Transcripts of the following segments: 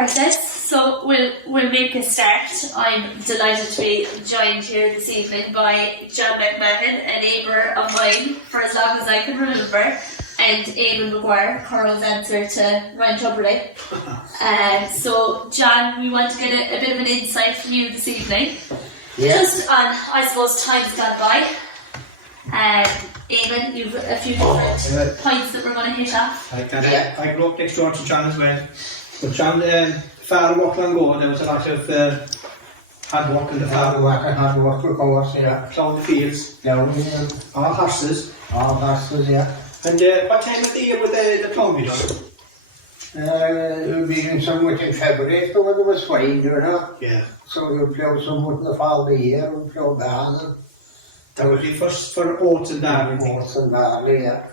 Perfect. So we'll make a start. I'm delighted to be joined here this evening by John Mahon, a neighbour of mine for as long as I can remember, and Eamon McGuire, Carl's answer to Ryan Tuberley. So John, we want to get a bit of an insight from you this evening. Yeah. Just on, I suppose, time's gone by. Eamon, you've a few different points that we're going to hit off. I grew up next door to John as well. But John, far walk and go, there was a lot of hard work in the farm. Hard work, of course, yeah. Plough the fields. Yeah. All horses. All horses, yeah. And what time of the year would the plough be done? It would be somewhat in February, so when it was fine, you know. Yeah. So we would plough somewhat in the fall of the year, we would plough barley. That would be first for oats and barley. Oats and barley, yeah.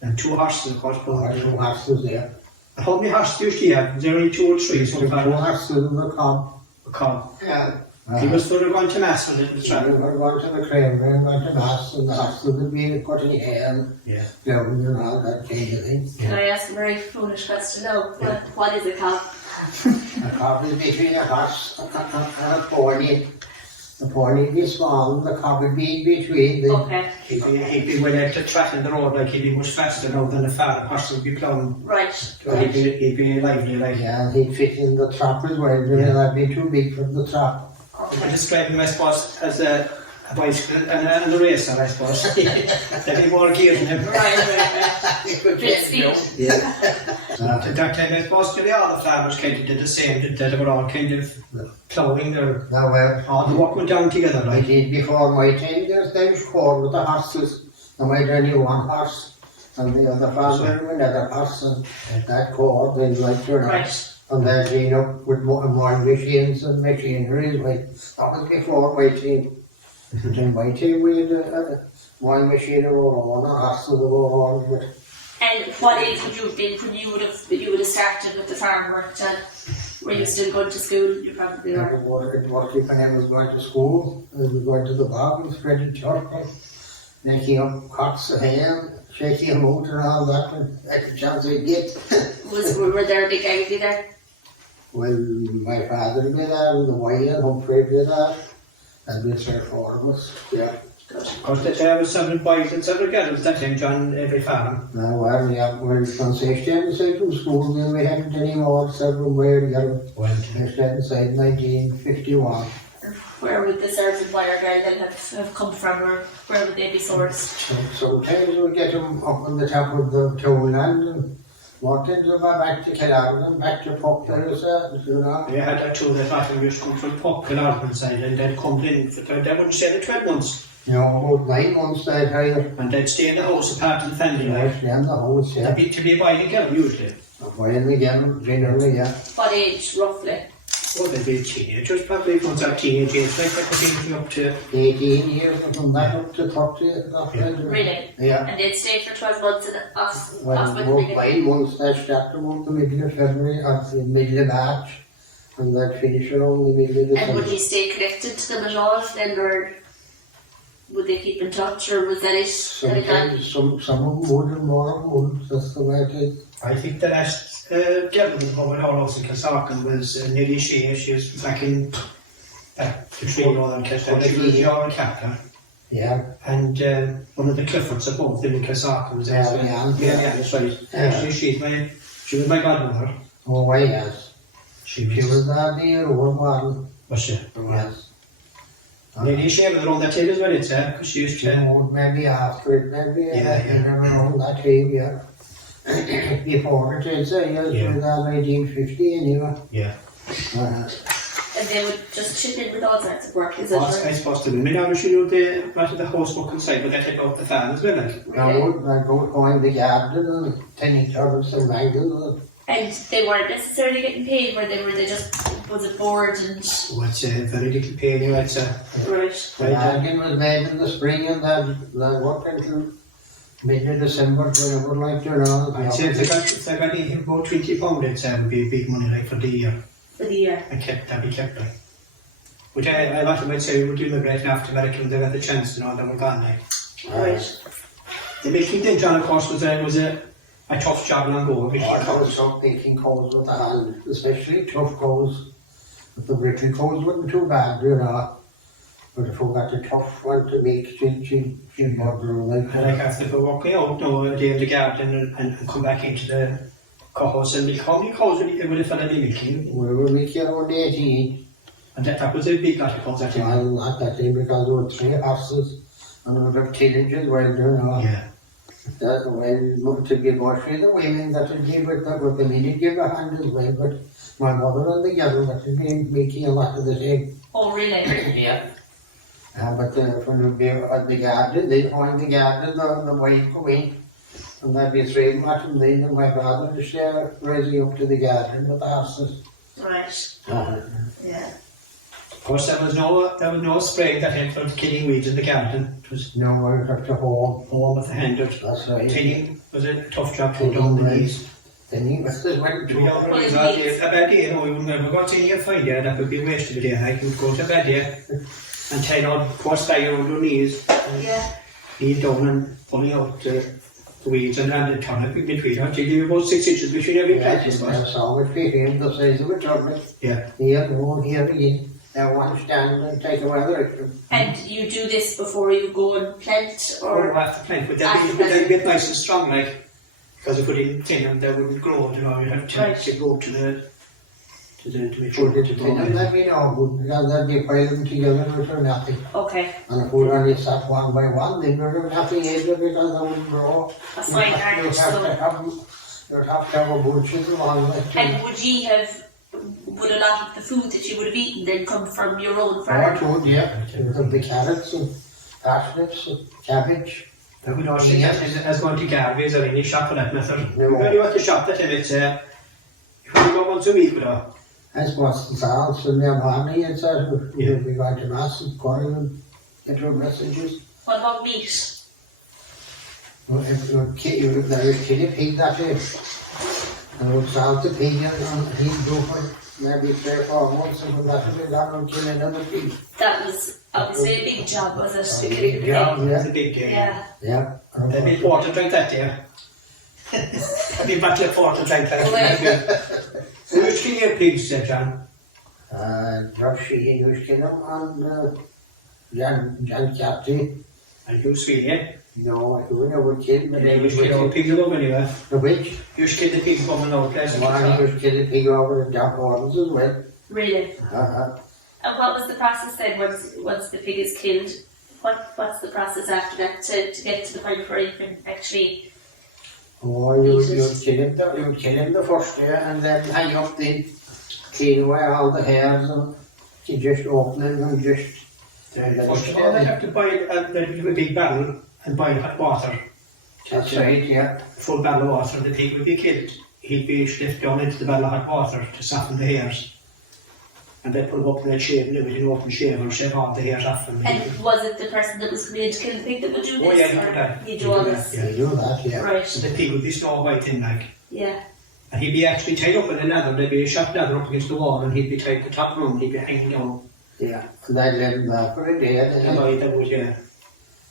And 2 horses, of course. 2 horses, yeah. How many horses do you usually have? Is there only 2 or 3? 2 horses in the cob. A cob? Yeah. He was sort of going to mass with it. Yeah, we were going to the creamery and going to mass, and the horses would be cutting hair and blowing and all that kind of thing. Can I ask a very foolish question now? What is a cob? A cob is between a horse and a pony. The pony would be small and the cob would be in between. Okay. He'd be when to track in the road, like he'd be much faster now than the farm. Horse would be ploughing. Right. So he'd be lively, like. Yeah, he'd fit in the trap as well. That'd be too big for the trap. I describe him, I suppose, as a bicycle and a racer, I suppose. There'd be more gears in him. Right. Bit speed. Yeah. At that time, I suppose, all the farmers kind of did the same. They were all kind of ploughing all the work went down together. I did before my time, there was 4 with the horses. And we had only 1 horse. And the other farmer with another horse. And that cord, then like, you know. Right. And then clean up with more machines and machinery. Like, that was before my time. In my time, we had one machine of our own, a horse of our own. And what age would you have been when you would have started with the farm work, John? Were you still going to school? You probably were. I was working when I was going to school. I was going to the bog and spreading charcoal, making up cots of ham, shaking them out and all that, and every chance I get. Were there a big Aggie there? Well, my father did that, and the wife and Humphrey did that, and we were 4 of us. Yeah. Good. Of course, there was 7 boys and 7 girls that time, John, every farm. Now, well, from 16 aside from school, then we hadn't any more, 7 were together. Well, Instead, inside 1951. Where would the serving boy or girl then have come from, or where would they be sourced? Sometimes we get them up on the top of the townland and walked into the back to Killarden, back to Puck, you know. they had that too, they thought they used to come from Puck, Killarden side, and they'd come in, they wouldn't stay there 12 months. You know, about 9 months they'd hire. And they'd stay in the house, apart from the family, Yeah, like. stay in the house, yeah. To be a boy again, usually. Buying again, generally, yeah. What age, roughly? Oh, they'd be teenagers, probably, once they're teenage age, like that could be up to 18 years, and from that up to 30. Really? Yeah. And they'd stay for 12 months and off Well, with about 9 months, they'd start about the middle of February, or the middle of March, and they'd finish around the middle of December. And would he stay connected to them at all then, or would they keep in touch, or was that it? Sometimes, some of them would and more of them wouldn't, that's the way it is. I think the last girl over our house in Kilsarkin was nearly she was back in the tree road in Kilsarkin. She was your captain. Yeah. And one of the Cliffords above them in Kilsarkin was there. Yeah, that's right. Actually, she was my godmother. Oh, why, yes. She was that near old one. Was she? Yes. Maybe she had around that time as well, it's because she used to. Maybe after it, maybe. Yeah. Around that time, yeah. Before it, I'd say, yes, it was 1950 anyway. Yeah. And they would just chip in with all sorts of work, is it? I suppose the women obviously do the housework inside, but they take out the farm as well, like. I would go in the garden and tending turtles and mangles. And they weren't necessarily getting paid, were they just, was it bored and... Oh, it's very little pay anyway, it's Right. The wagon was made in the spring and that worked until mid-December, whenever, like, you know. I'd say if they got anything about £20, it's would be big money, like, for the year. For the year. And that'd be kept, like. Which I lot of might say we were doing the great after America when they got the chance, you know, they were gone, like. Right. The main thing then, John, of course, was a tough job and go. I was some picking cows with the hand, especially tough cows. But the brittle cows wasn't too bad, you know. But if we got a tough one to make, she'd bother like And like after the walking out now a day in the garden and come back into the cows and milk. How many cows would a fella be milking? We were making around 18. And that was a big lot of cows that time. Well, at that time because there were 3 horses and there were teenagers, well, you know. Yeah. That well, to give more to the women that would give it, that would needed give a hand as well, but my mother and the other that would be making a lot of the same. Oh, really? Yeah. But when we be at the garden, they find the garden, the wife come in, and there'd be 3 matching then, and my brother was there raising up to the garden with the horses. Right. Yeah. Of course, there was no spray that helped for killing weeds in the garden. It was No, I would have to hold. all with the hand. That's right. Tilling was a tough job to do on the knees. Then he was went To to be honest, a bad day, no, we wouldn't have got any a fine day, that would be a waste of a day. I would go to bed day and tie out poor style around your knees, Yeah. knee down and pulling out the weeds and then the turnip in between until you were about 6 inches between every plant, I suppose. I saw it fit in the size of a turnip. Yeah. Here, no, here again. Now one stand and take a weather. And you do this before you go and plant, Or or after plant, but they'd get nice and strong, like, because if we didn't thin them, they wouldn't grow, you know, you'd have to go to make sure Put to it go. in and let me know, good, because then you pile them together for nothing. okay, And if we only sat one by one, then we wouldn't have to eat it because they wouldn't grow. that's fine, Irish. You'd So, have to have a bunches along with and would a lot of the food that you would have eaten then come from your own farm? Food, yeah. There'd be carrots and parsnips and cabbage. I would also get as going to Garvey's or any shop for that matter. No. When you at the shop that time, it's if we go once a week with her. I suppose the salads and their money and such, Yeah. we go to mass and quarrel and get our messages. What about meat? Well, if there was a pig that day, and we would salt the pig and he'd go for maybe 3 or 4 months and when that would be done, we'd kill another pig. That was obviously a big job, was it? To get it Yeah. It's a big game. Yeah. Yeah. They'd be important like that, yeah. They'd be much important like that. Which can you pigs, said John? Rushy English Kingdom and John Captain. And you Sweden, yeah? No, I don't know what kid, but And I you was should kill the pigs above anyway. the witch. You should kill the pigs above another place. One was kill the pig over the dump orders as well. Really? Uh-huh. And what was the process then once the pig is killed? What's the process after that to get to the point where you can actually Oh, you would kill him the first day and then hang up the clean away all the hairs and you just open it and just First of all, they'd have to boil a big barrel and boil hot water. That's right, yeah. Full barrel of water, the pig would be killed. He'd be slipped down into the barrel of hot water to soften the hairs. And they'd put him up in that shave and everything, open shave and shave all the hairs off him. and was it the person that was coming in to kill the pig that would do this? Oh yeah, he'd do or that. you do all this? Yeah. You do that, yeah. Right. So the pig would be snow white in like. Yeah. And he'd be actually tied up in a leather, there'd be a sharp leather up against the wall and he'd be tied to the top room, he'd be hanging down. Yeah, and I'd let him for a day. And that would, yeah.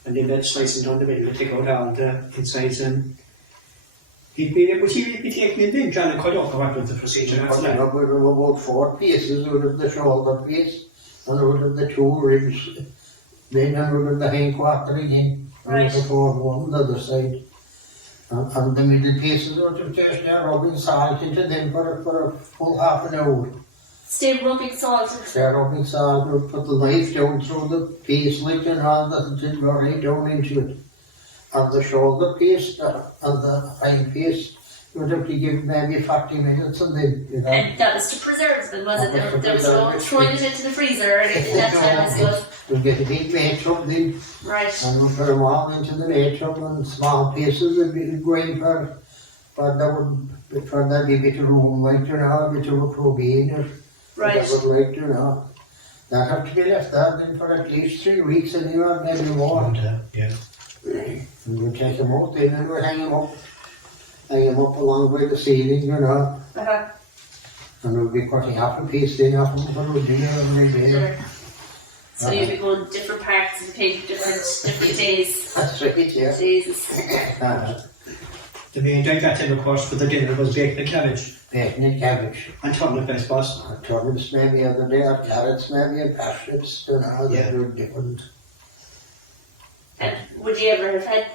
And then they'd slice him down the middle and take out all the insides and he'd be taken in then, John, and cut off what was the procedure after that. We were about 4 pieces out of the shoulder piece and out of the 2 ribs. Then out of the hind quarter again. Right. And the 4th one on the other side. And the middle pieces out of just there, rubbing salt into them for a full half an hour. Stay rubbing salt. Start rubbing salt, we'll put the knife down through the piece like and all that until go right down into it. And the shoulder piece and the hind piece, you would have to give maybe 40 minutes and then, you know. And that was to preserve them, was it? That was to There was no preserve it. throwing it into the freezer or anything. That's how it was good. We'll get a big matchup then, Right. and we'll put them all into the matchup and small pieces would be going for that would, for that be a bit of room, like, you know, a bit of a probate or Right. that would like, you know. That have to be left there then for at least 3 weeks anyway, maybe more. Yeah. And we'll take them out then and we'll hang them up along by the ceiling, you know. Uh-huh. And we'll be cutting half a piece then off them for a dinner every day. Sure. So you'd be going different parts of the pig, different days. That's right, yeah. Jesus. The main item, of course, for the dinner was bacon and cabbage. Bacon and cabbage. And turnip, I suppose. Turnips maybe other day, or carrots maybe, and parsnips, they were different. And would you ever have had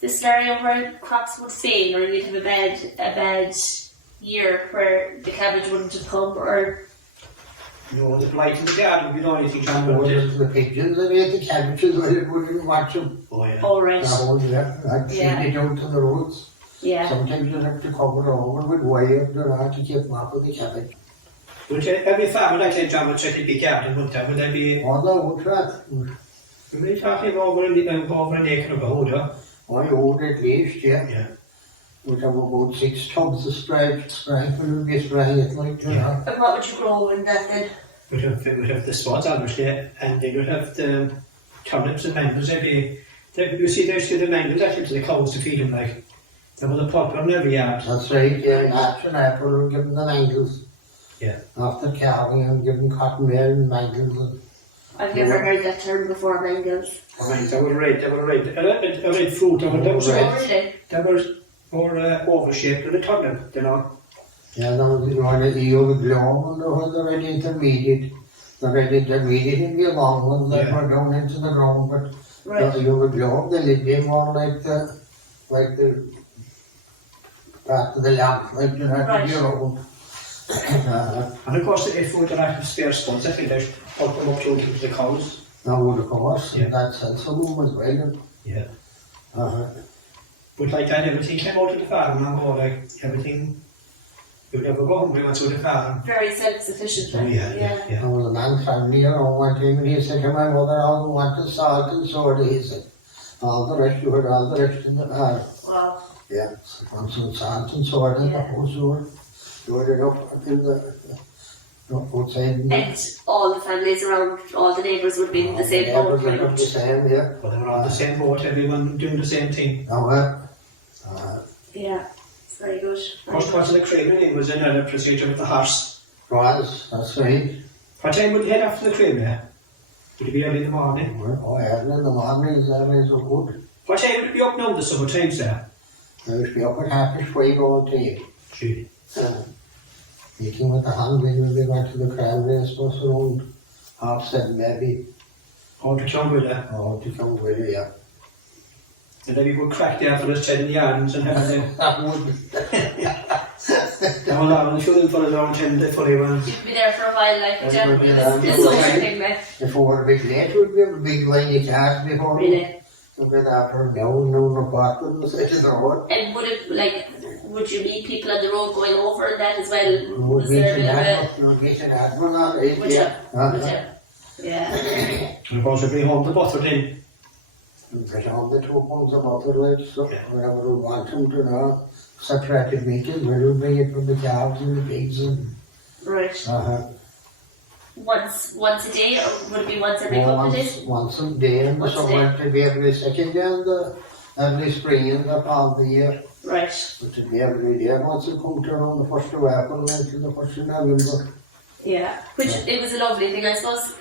the scenario where crops would fail, or you'd have a bad year where the cabbage wouldn't have come, or? No, the blight in the garden would be the only thing John Or would do. the pigeons that ate the cabbages, I wouldn't watch them. Oh, yeah. Oh, right. I'd feed it out to the roads. Yeah. Sometimes you'd have to cover it over with wire to keep them off with the cabbage. Would you, every farmer like that, John, would check the garden, wouldn't they? Would they be... Oh, no, would that? Would they talking over an acre of a hodder? I owed at least, yeah. Yeah. We'd have about 6 tubs of spray, and we'd be spraying it like, you know. And what would you grow in that then? We'd have the spuds, obviously, and then we'd have the turnips and mangels. You see, there's the mangels actually to the cows to feed them, like. There was a poplar in every yard. That's right, yeah, that's an apple and give them the mangles. Yeah. After calving and give them cotton meal and mangles. I've never heard that term before, mangles. They were red. A red fruit. They were more oval-shaped than a turnip, you know. Yeah, that was one of the old glow, and there was the red intermediate. The red intermediate in the long ones that were down into the ground, but the old glow, they lived in more like the part of the lamp, like you know, the old. And of course, if we were to spare spuds, I think they should put them up to the cows. Now, of course, that's sensible as well. Yeah. But like that, everything came out of the farm and go, like, everything, you'd never go hungry once with the farm. Very self-sufficient. Oh, yeah. I was a man family, you know, one time, and he said to my mother, all we wanted salt and soda, he said. All the rest, you had all the rest in the farm. Wow. Yeah, and some salt and soda in the house, you had it up in the outside. And all the families around, all the neighbours would be in the same boat, pretty much. The same, yeah. But they were on the same boat, everyone doing the same thing. Yeah, it's very good. First part of the creamery was another procedure with the horse. That's right. What time would you head after the creamery? Would it be early in the morning? Oh, early in the morning, that is so good. What time would it be up now, the summer times there? I used to be up at 5:30 all day. Gee. Meeting with the handling when we went to the creamery, I suppose around 7:30 maybe. Oh, to come with it. Oh, to come with it, yeah. And then we would crack there for us 10 in the arms and have them. That would. They were on the shooting for the long time, they fully went. You'd be there for a while, like, That's yeah, what we it did. was the social thing, mate. If we were a bit late, we'd be a big line of cars before. Really? So we'd after no apartment was sitting on the road. And would you meet people on the road going over and that as well? Would Was meet there a an bit of a... admiral, would meet an admiral, all right, Would you? yeah. Would you? Yeah. And of course, we bring home the butter then. And put on the 2 pounds of butter, like, so whenever we want them to know, separated meeting, we would bring it from the calves and the pigs and... Right. Once a day, or would it be once every couple of days? Once a day in the Once a summer, to be every second day and every spring and the fall of the year. Right. But to be every day, once it comes around the 1st of April and then to the 1st of November. Yeah. Which, it was a lovely thing, I suppose,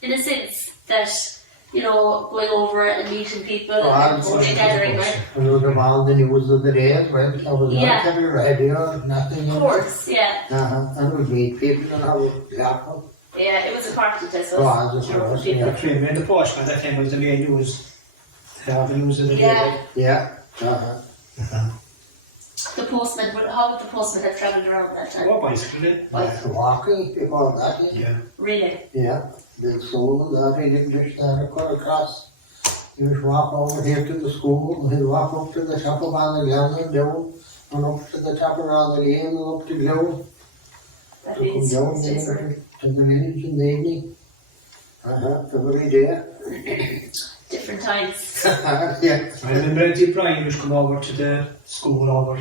in a sense, that, you know, going over and meeting people and holding gathering, right? And we have all the news of the day as well. I was not every radio, nothing. Of course, yeah. And we'd meet people and have a laugh. Yeah, it was important, I suppose. The creamery and the postman, that time was the main news. The news of the day. Yeah. The postman, how would the postman have travelled around that time? Oh, bicycle. Walking before that. Yeah. Really? Yeah. The school and that in English there, across. He would walk over here to the school and he'd walk up to the top of Annalyn and down and up to the top of Annalyn and up to Glow. That Come means down there to the village in the evening. Every day. different times. Yeah. I remember Auntie Brian used to come over to the school over,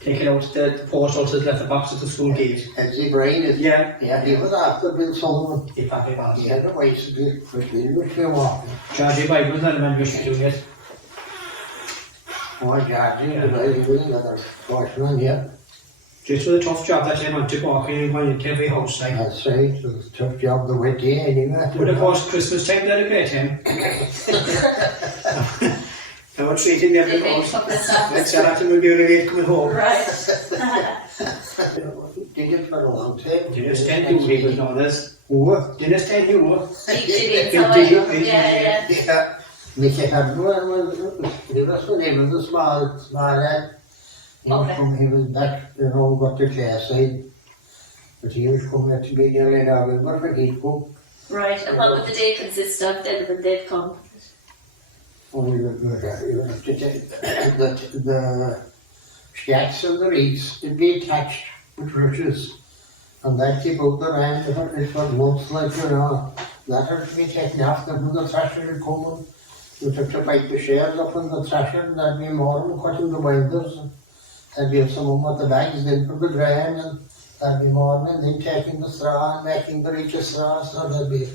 taking out the post also left the box at the school gate. Auntie Brian is. Yeah. Yeah, he was after Bill Sullivan. He probably was. He had a bicycle, but Bill was still walking. Georgie Bible was another man used to do it. Oh, Georgie, he was another horseman, yeah. Just with a tough job that he went to walk and going into every house like. That's right, it was a tough job the wet day anyway. But of course Christmas time they had a great time. I was treating them They at make all. something sound. Let's say that we'll be late coming home. Right. Did it for a long time. Dynasty you he was known as. Who? Dynasty you. Yeah. Yeah. Mickey had one, he was for him, was a small lad. He was back, got to class side. But he was coming to be nearly an hour, but he'd go. Right, and what would the day consist of then when they'd come? Only the stacks and the reeds would be attached with rushes. And that keep out the rain for months like that had to be taken off when the thrasher would come. You took to bite the shares up on the thrasher and there'd be more and cutting the winders. There'd be some of the bags in for the grain and there'd be more and then taking the straw and making the richest straw. So there'd be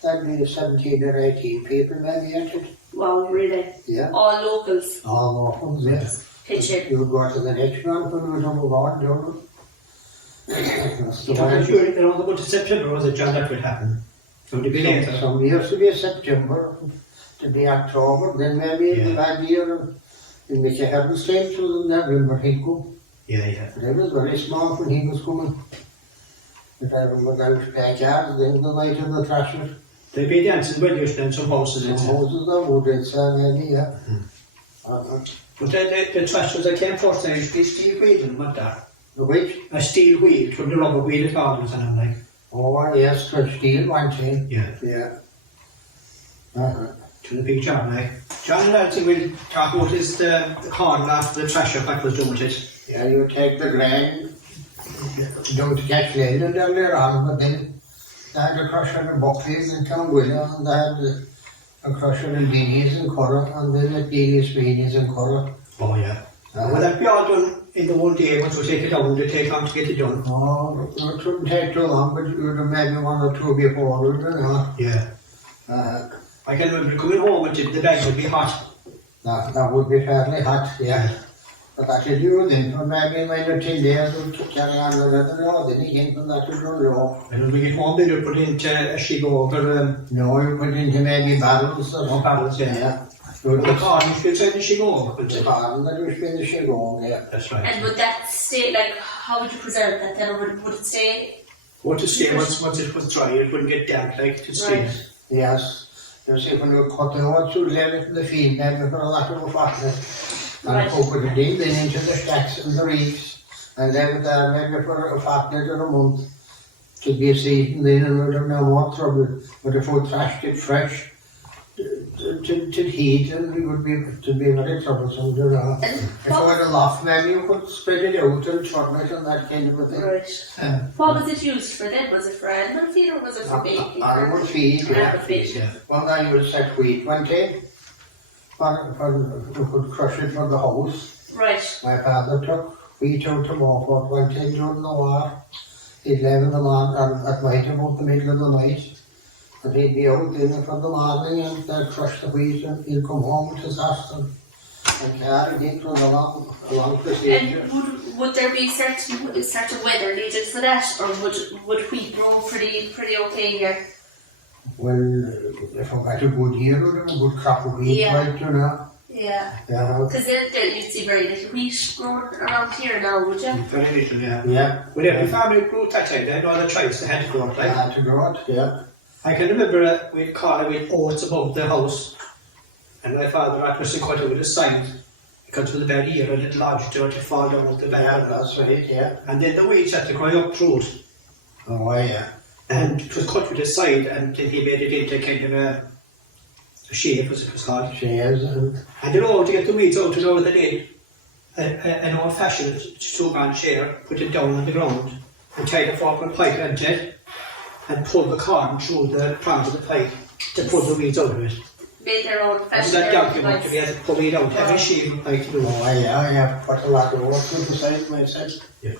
17 or 18 people maybe at it. Wow, really? Yeah. All locals? All locals, yes. Pitch in. You would go to the next one when we don't go on, don't you? That's the I'm one. sure around the month of September was a John that would happen. So it'd be later. Some years to be September, to be October, then maybe the bad year, and Mickey hadn't stayed till November he'd go. Yeah. But I was very small when he was coming. But I remember I was backyard, then the night of the thrasher. They'd be dancing with you in some houses. Some houses of wood, it's maybe, yeah. But the thrashers that came first, they used to be steel wheels, weren't they? The which? A steel wheel, from the rubber wheel at Gardens and I'm like. Oh, yes, the steel one thing. Yeah. Yeah. To the big John, like. John and Elsie will talk about is the corn after the thrasher that was done with it. Yeah, you take the grain, don't catch land and down there on, but then they had a crusher in buckfield and Clonwilla, and they had a crusher in beanies and Curra, and then at beanies, beanies and Curra. Oh yeah. Will that be all done in the one day once we take it down? Would it take long to get it done? Oh, it wouldn't take too long, but you would have maybe 1 or 2 before, wouldn't you know? Yeah. I can remember coming home and the bag would be hot. That would be fairly hot, yeah. But that should do then, for maybe 9 or 10 days, we could carry on the other road, then again, from that would run low. And when we get home, they would put into a sheet over. No, you put into maybe barrels or barrels, yeah. The corn you should say the sheet over. The corn that was been the sheet on, yeah. That's right. And would that stay, like, how would you preserve that then? Or would it stay? What to stay once it was dry, it wouldn't get damp like to stay. Right. Yes. You see, when you cut the oats, you leave it in the field, maybe for a lot of fatness. And put it in, then into the stacks and the reeds, and leave it there maybe for a fortnight or a month to be seasoned in, and we'd have no more trouble. But if we thrashed it fresh, to heat, and it would be very troublesome, you know. If we had a loft, maybe you could spread it out and churn it and that kind of a thing. Right. What was it used for then? Was it for animal feed or was it for baking? Animal feed, yeah. Animal feed. Yeah. One guy would set wheat one day, we could crush it for the house. Right. My father took wheat out to Mahon one day during the war. He'd leave in the morning, at night about the middle of the night. And he'd be out in for the morning and they'd crush the wheat and he'd come home with his horse and carry it for a long procedure. And would there be certain weather needed for that, or would wheat grow pretty okay here? Well, if I got a good year, we'd have a good crop of wheat, right, you know. Yeah. Yeah. Because there you'd see very little wheat growing around here now, would you? Very little, yeah. Yeah. Well, every family grew that time, they had all the choice, they had to grow it I like. had to grow it, yeah. I can remember we'd call it with oats above the house, and my father had to cut it with a sign because with the bad ear, a little large to fall down at the back. Yeah, that's right, yeah. And then the weeds had to grow up through it. Oh, yeah. And it was cut with a side, and then he made it into kind of a shape, as it was called. Shares and... And in order to get the weeds out, in order they did an old-fashioned 2-man chair, put it down on the ground, and tied a fork with pipe into it, and pull the corn through the prongs of the pipe to pull the weeds out of it. Made their own And fashion. that document to be able to pull it out every shape like to do. Oh, yeah, I have put a lot of work to the side myself. Yeah.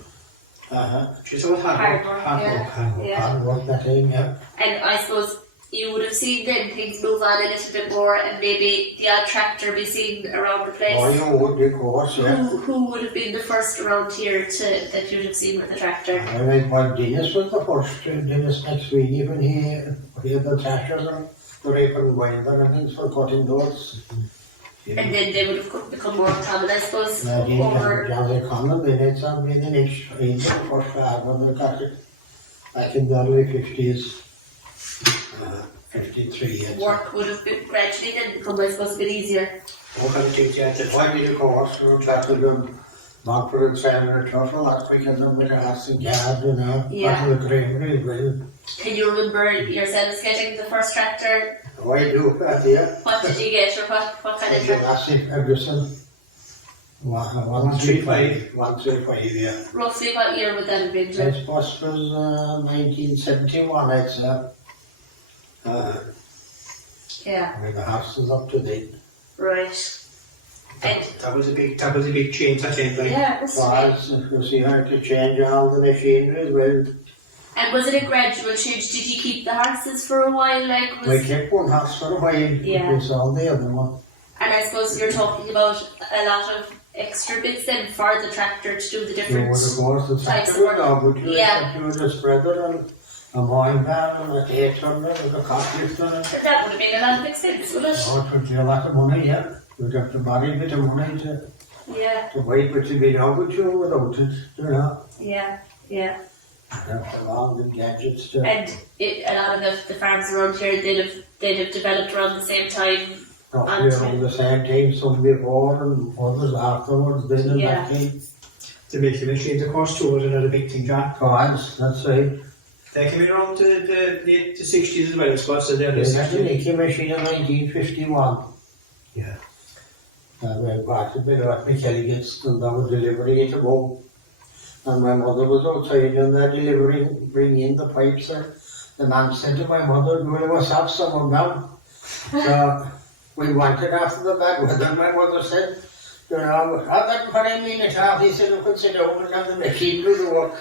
She's all hard work. Hard work, that thing, yeah. And I suppose you would have seen then things move on a little bit more, and maybe the odd tractor be seen around the place. Oh, you would, of course, yeah. Who would have been the first around here that you'd have seen with the tractor? I think well, Dennis was the first. Dennis next week when he had the tractors and the rape and winder and things for cutting doors. And then they would have become more common, I suppose, Now, over... they come in minutes and in the next in the first half when they got it back in the early 50s, 53 and Work would have been gradually then become, I suppose, a bit easier. what kind of things you had to find in the course, we tackled them, Montford and Salmon and Truffle, that's quicker than with the hats and guard, you know, Yeah. back in the creamery as well. Can you remember yourselves getting the first tractor? Oh, I do that, yeah. What did you get, or what kind of It's a tractor? massive Ferguson. 135. 135, yeah. Roughly what year would that have been, Joe? His bus was 1971, I'd say. Yeah, Where the house is up to date. right. And That was a big change, I think. Like, yeah, that's right. Because you had to change all the machinery as well. And was it a gradual change? Did you keep the horses for a while? Like, We was, kept one house for a while, Yeah. we sold the other one. and I suppose you're talking about a lot of extra bits then for the tractor to do the You different. would of course the types tractor of would go, but you Yeah. had the spreader and a mine van and a hay turner and a cock lifter and That would have been a lot of expense, would it? oh, it would be a lot of money, yeah. You'd have to borrow a bit of money Yeah, to wait, but you'd be no good you without it, you know. yeah, yeah. You'd have to all the gadgets to... And a lot of the farms around here, they'd have developed around the same time. Roughly around the same time, some before and others afterwards, then and Yeah. that time. to make the machines, of course, too, was another big thing, John. Cars, that's right. They came in around the 60s as well, I suppose, so they're the They had the 60s. Nicky machine in 1951. Yeah. We bought a bit of McKelligan's and that was delivering it to home. And my mother was outside and they're bringing in the pipes. And the man said to my mother, "We must have some of them." So we wanted after the bad weather. My mother said, "You know, I've got for a minute half." He said, "You could sit down and have the machine do the work."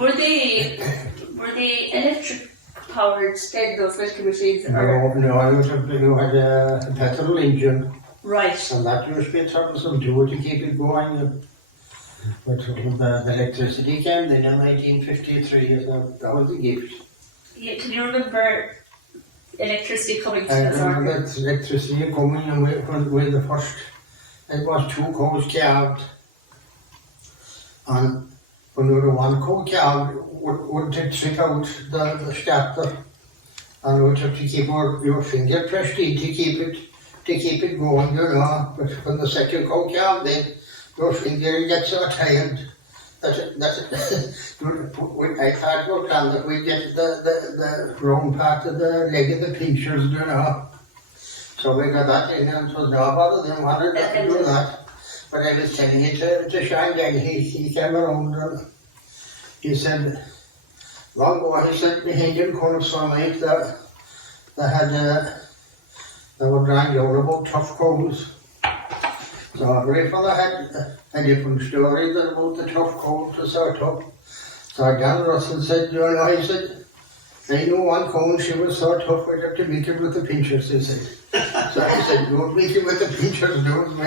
Were they electric powered then, those milking machines? Or? No, you had a petrol engine. Right. And that used to be troublesome too to keep it going. But the electricity came then in 1953, so that was a gift. Yeah, can you remember electricity coming to I us? remember that electricity coming and we the first, it was 2 cows calved. And when we were 1 cow calved, would trick out the starter. And we had to keep your finger pressed in to keep it going, you know. But when the second cow calved, then your finger gets so tired that I thought your plan that we get the wrong part of the leg of the pinchers, you know. So we got that in and so no bother, didn't want to do that. But I was telling it to Shine then he came around and he said, long ago, he said, the Indian corner saw night that they were drawing out about tough cows. So every fellow had a different story about the tough cows to sort up. So Dan Russell said, you know, he said, I know 1 cow and she was so tough we'd have to meet her with the pinchers, he said. So I said, don't meet her with the pinchers, don't we?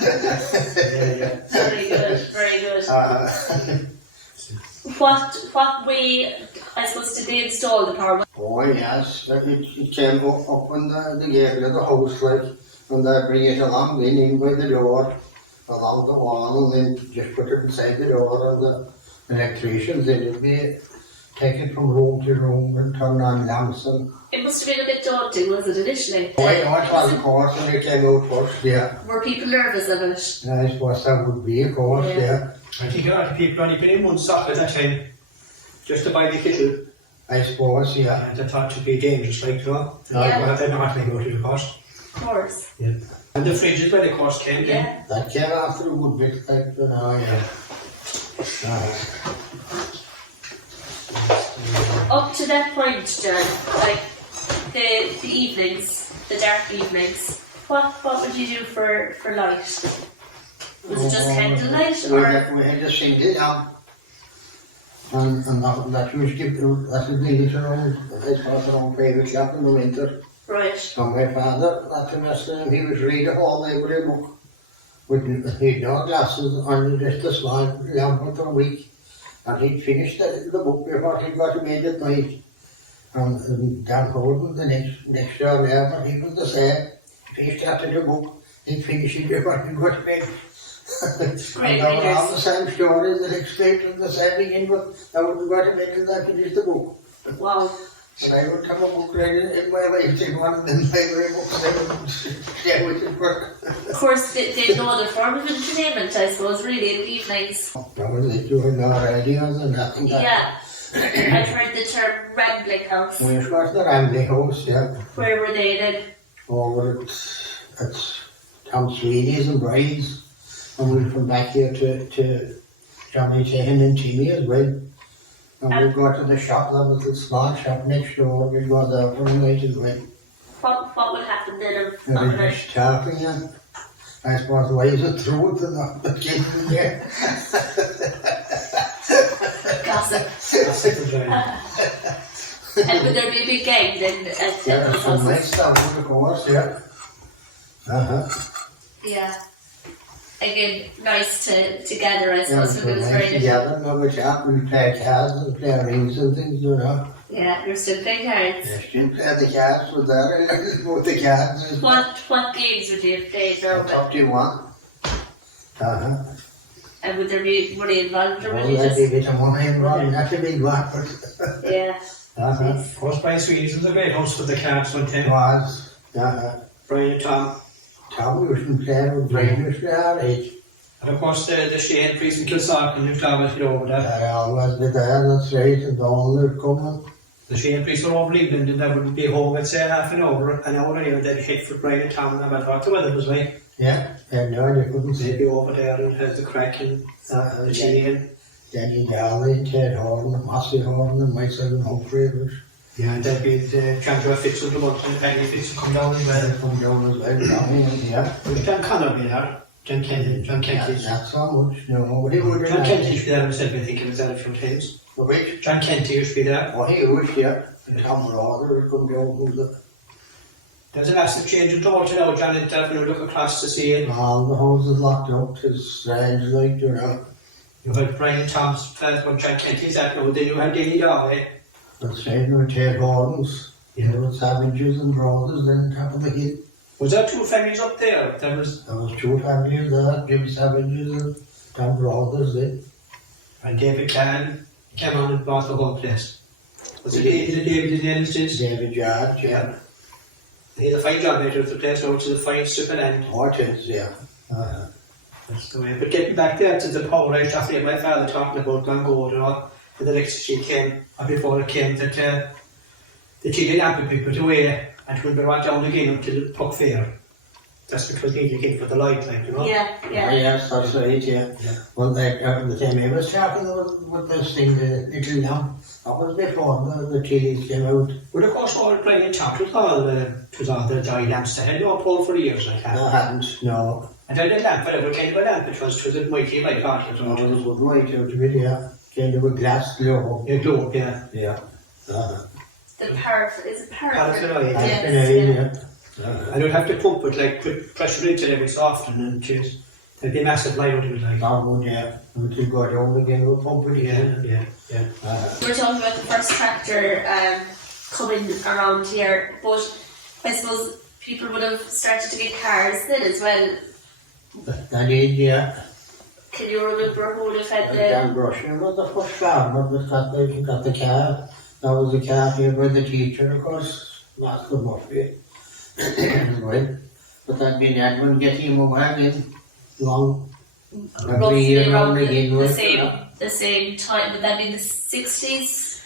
Yeah. Very good, very good. What way, I suppose, did they install the power? Oh yes, it came up on the gable of the house, like, and they bring it along, then in by the door, along the wall, and then just put it inside the door, and the electricians, then it'd be taken from room to room and turn on lamps and... It must have been a bit daunting, was it, initially? Oh, I know it was, of course, when it came out first, yeah. Were people nervous of it? I suppose that would be, of course, Yeah. yeah. I think a lot of people only been in one stock at that time, just to buy the kettle. I suppose, yeah. And they thought it would be dangerous, like, you know. Yeah. Well, they're not going to go to the cost. Of course. Yeah. And the fridge as well, of course, came in. Yeah. That came after a good bit, like, you know, yeah. Up to that point, John, like the evenings, the dark evenings, what would you do for light? Was it just candlelight or? We had a single lamp. And that used to that would be it around, it was around 5 o'clock in the winter. Right. And my father, that semester, he was reading all every book. He'd no glasses and just a small lamp for a week. And he'd finished the book before he got to bed at night. And Dan Holden, the next door there, he was the same. If he started a book, he'd finish it before he'd go to bed. Great And they were all readers. the same stories, the next day and the same again, but I wouldn't go to bed till I finished the book. Wow. And I would have a book read in my life, take one and then library books, and I would stay with it for. Of course, they've no other form of entertainment, I suppose, really, in the evenings. That was it, you had no radios and nothing. Yeah. I've heard the term rambling house. We got the Ramley house, yeah. Where were they then? Over at Tom Sweeney's and Bride's. And we from back here to Johnny Tahan and Timmy as well. And we'd go to the shop, that was the small shop next door, we'd go there for the night as well. What would happen then of And that we'd night? just talking and I suppose why is it through to the kid in there? Gossip. That's right. And would there be a big gang then at Yeah, those some houses? nice stuff, of course, yeah. Yeah. Again, nice to gather, I Yeah, suppose, so when it was nice very different. together, and we chat, we play cards and play rings and things, you know. Yeah, you're still playing cards. Yeah, still play the cards with that, and both the cards. What games would you have played normally? Top you want. And would there be money involved or Well, really that'd be a just... bit of money involved, that's a big one, but Yeah. Of course, Brian Sweeney's was a great house for the cards one it time. was. Brian and Tom. Tom used to play with Brian used to our age. And of course, the Shane priest in Kilsark and you've always been over there. I always be there, that's right, and all would come. The Shane priest were over England and they would be home at say half an hour anyway, they'd head for Brian and Tom and I thought the weather was right. Yeah, and no, they couldn't They'd see. be over there and have the crack and the tea and Danny Darley, Ted Horn, Mossy Horn, and myself and Humphrey was. yeah, and there'd be the Chandra Fitz of the month and Peggy Fitz would come down as well. Come down as well, Johnny, and yeah. But John Connor be there. John Kent, Not so much, no, but he would John Kent used to be there himself, I think he was there a few times. Which? John Kent used to be there. Oh, he was, yeah. And Tom Rother would come down with the There's a massive change of door to now, John and Devon will look across to see it. all the houses locked up, it's strange, like, you know. You had Brian Thomp's first one, John Kent, he's at now, then you had Danny Darley. That's right, no Ted Horns. Yeah. There were Savages and Brothers then top of the hill. Was there two families up there? There was, There was two families there, Jim Savages and Tom Brothers then. and David Cann came on and bought the whole place. Was it David in the end, David George, yeah. He had a fine job made of the place, now which is a fine strip of land. Oh, it is, yeah. That's the way. But getting back there to the power right after my father talking about Glengold and all, and the next she came, or before it came, that the chili apple pick put away and when we went down again until the Puck Fair. That's because he came for the light, like, you know? Yeah, Oh, yeah. yes, that's right, yeah. Yeah. Well, like, the time I was talking with this thing, the little lamb, that was before the chilies came out. But of course, all playing in top, it was all the dry lamps. They had no pole for years, like that. I hadn't, no. And I did lamp, whatever kind of a lamp it was a mighty like that. No, it was white out of it, yeah. Kind of a glass glow. A globe, yeah. Yeah. The paraffin, is it paraffin? Paraffin, yeah. Yes, And you'd have to pump it, like, put pressure into it every so often, and just, there'd be a massive light out of it, like. That one, yeah. Until go down again, we'll pump it again. Yeah. We're talking about the first tractor coming around here, but I suppose people would have started to get cars then as well. That did, yeah. Can you remember who would have had Dan the... Brusher was the first farmer that got the car. That was the car here by the teacher, of course. Master Murphy. Right. But that'd been Edmund getting him a wagon long. Every roughly year around round again, right? the same time, would that be the 60s?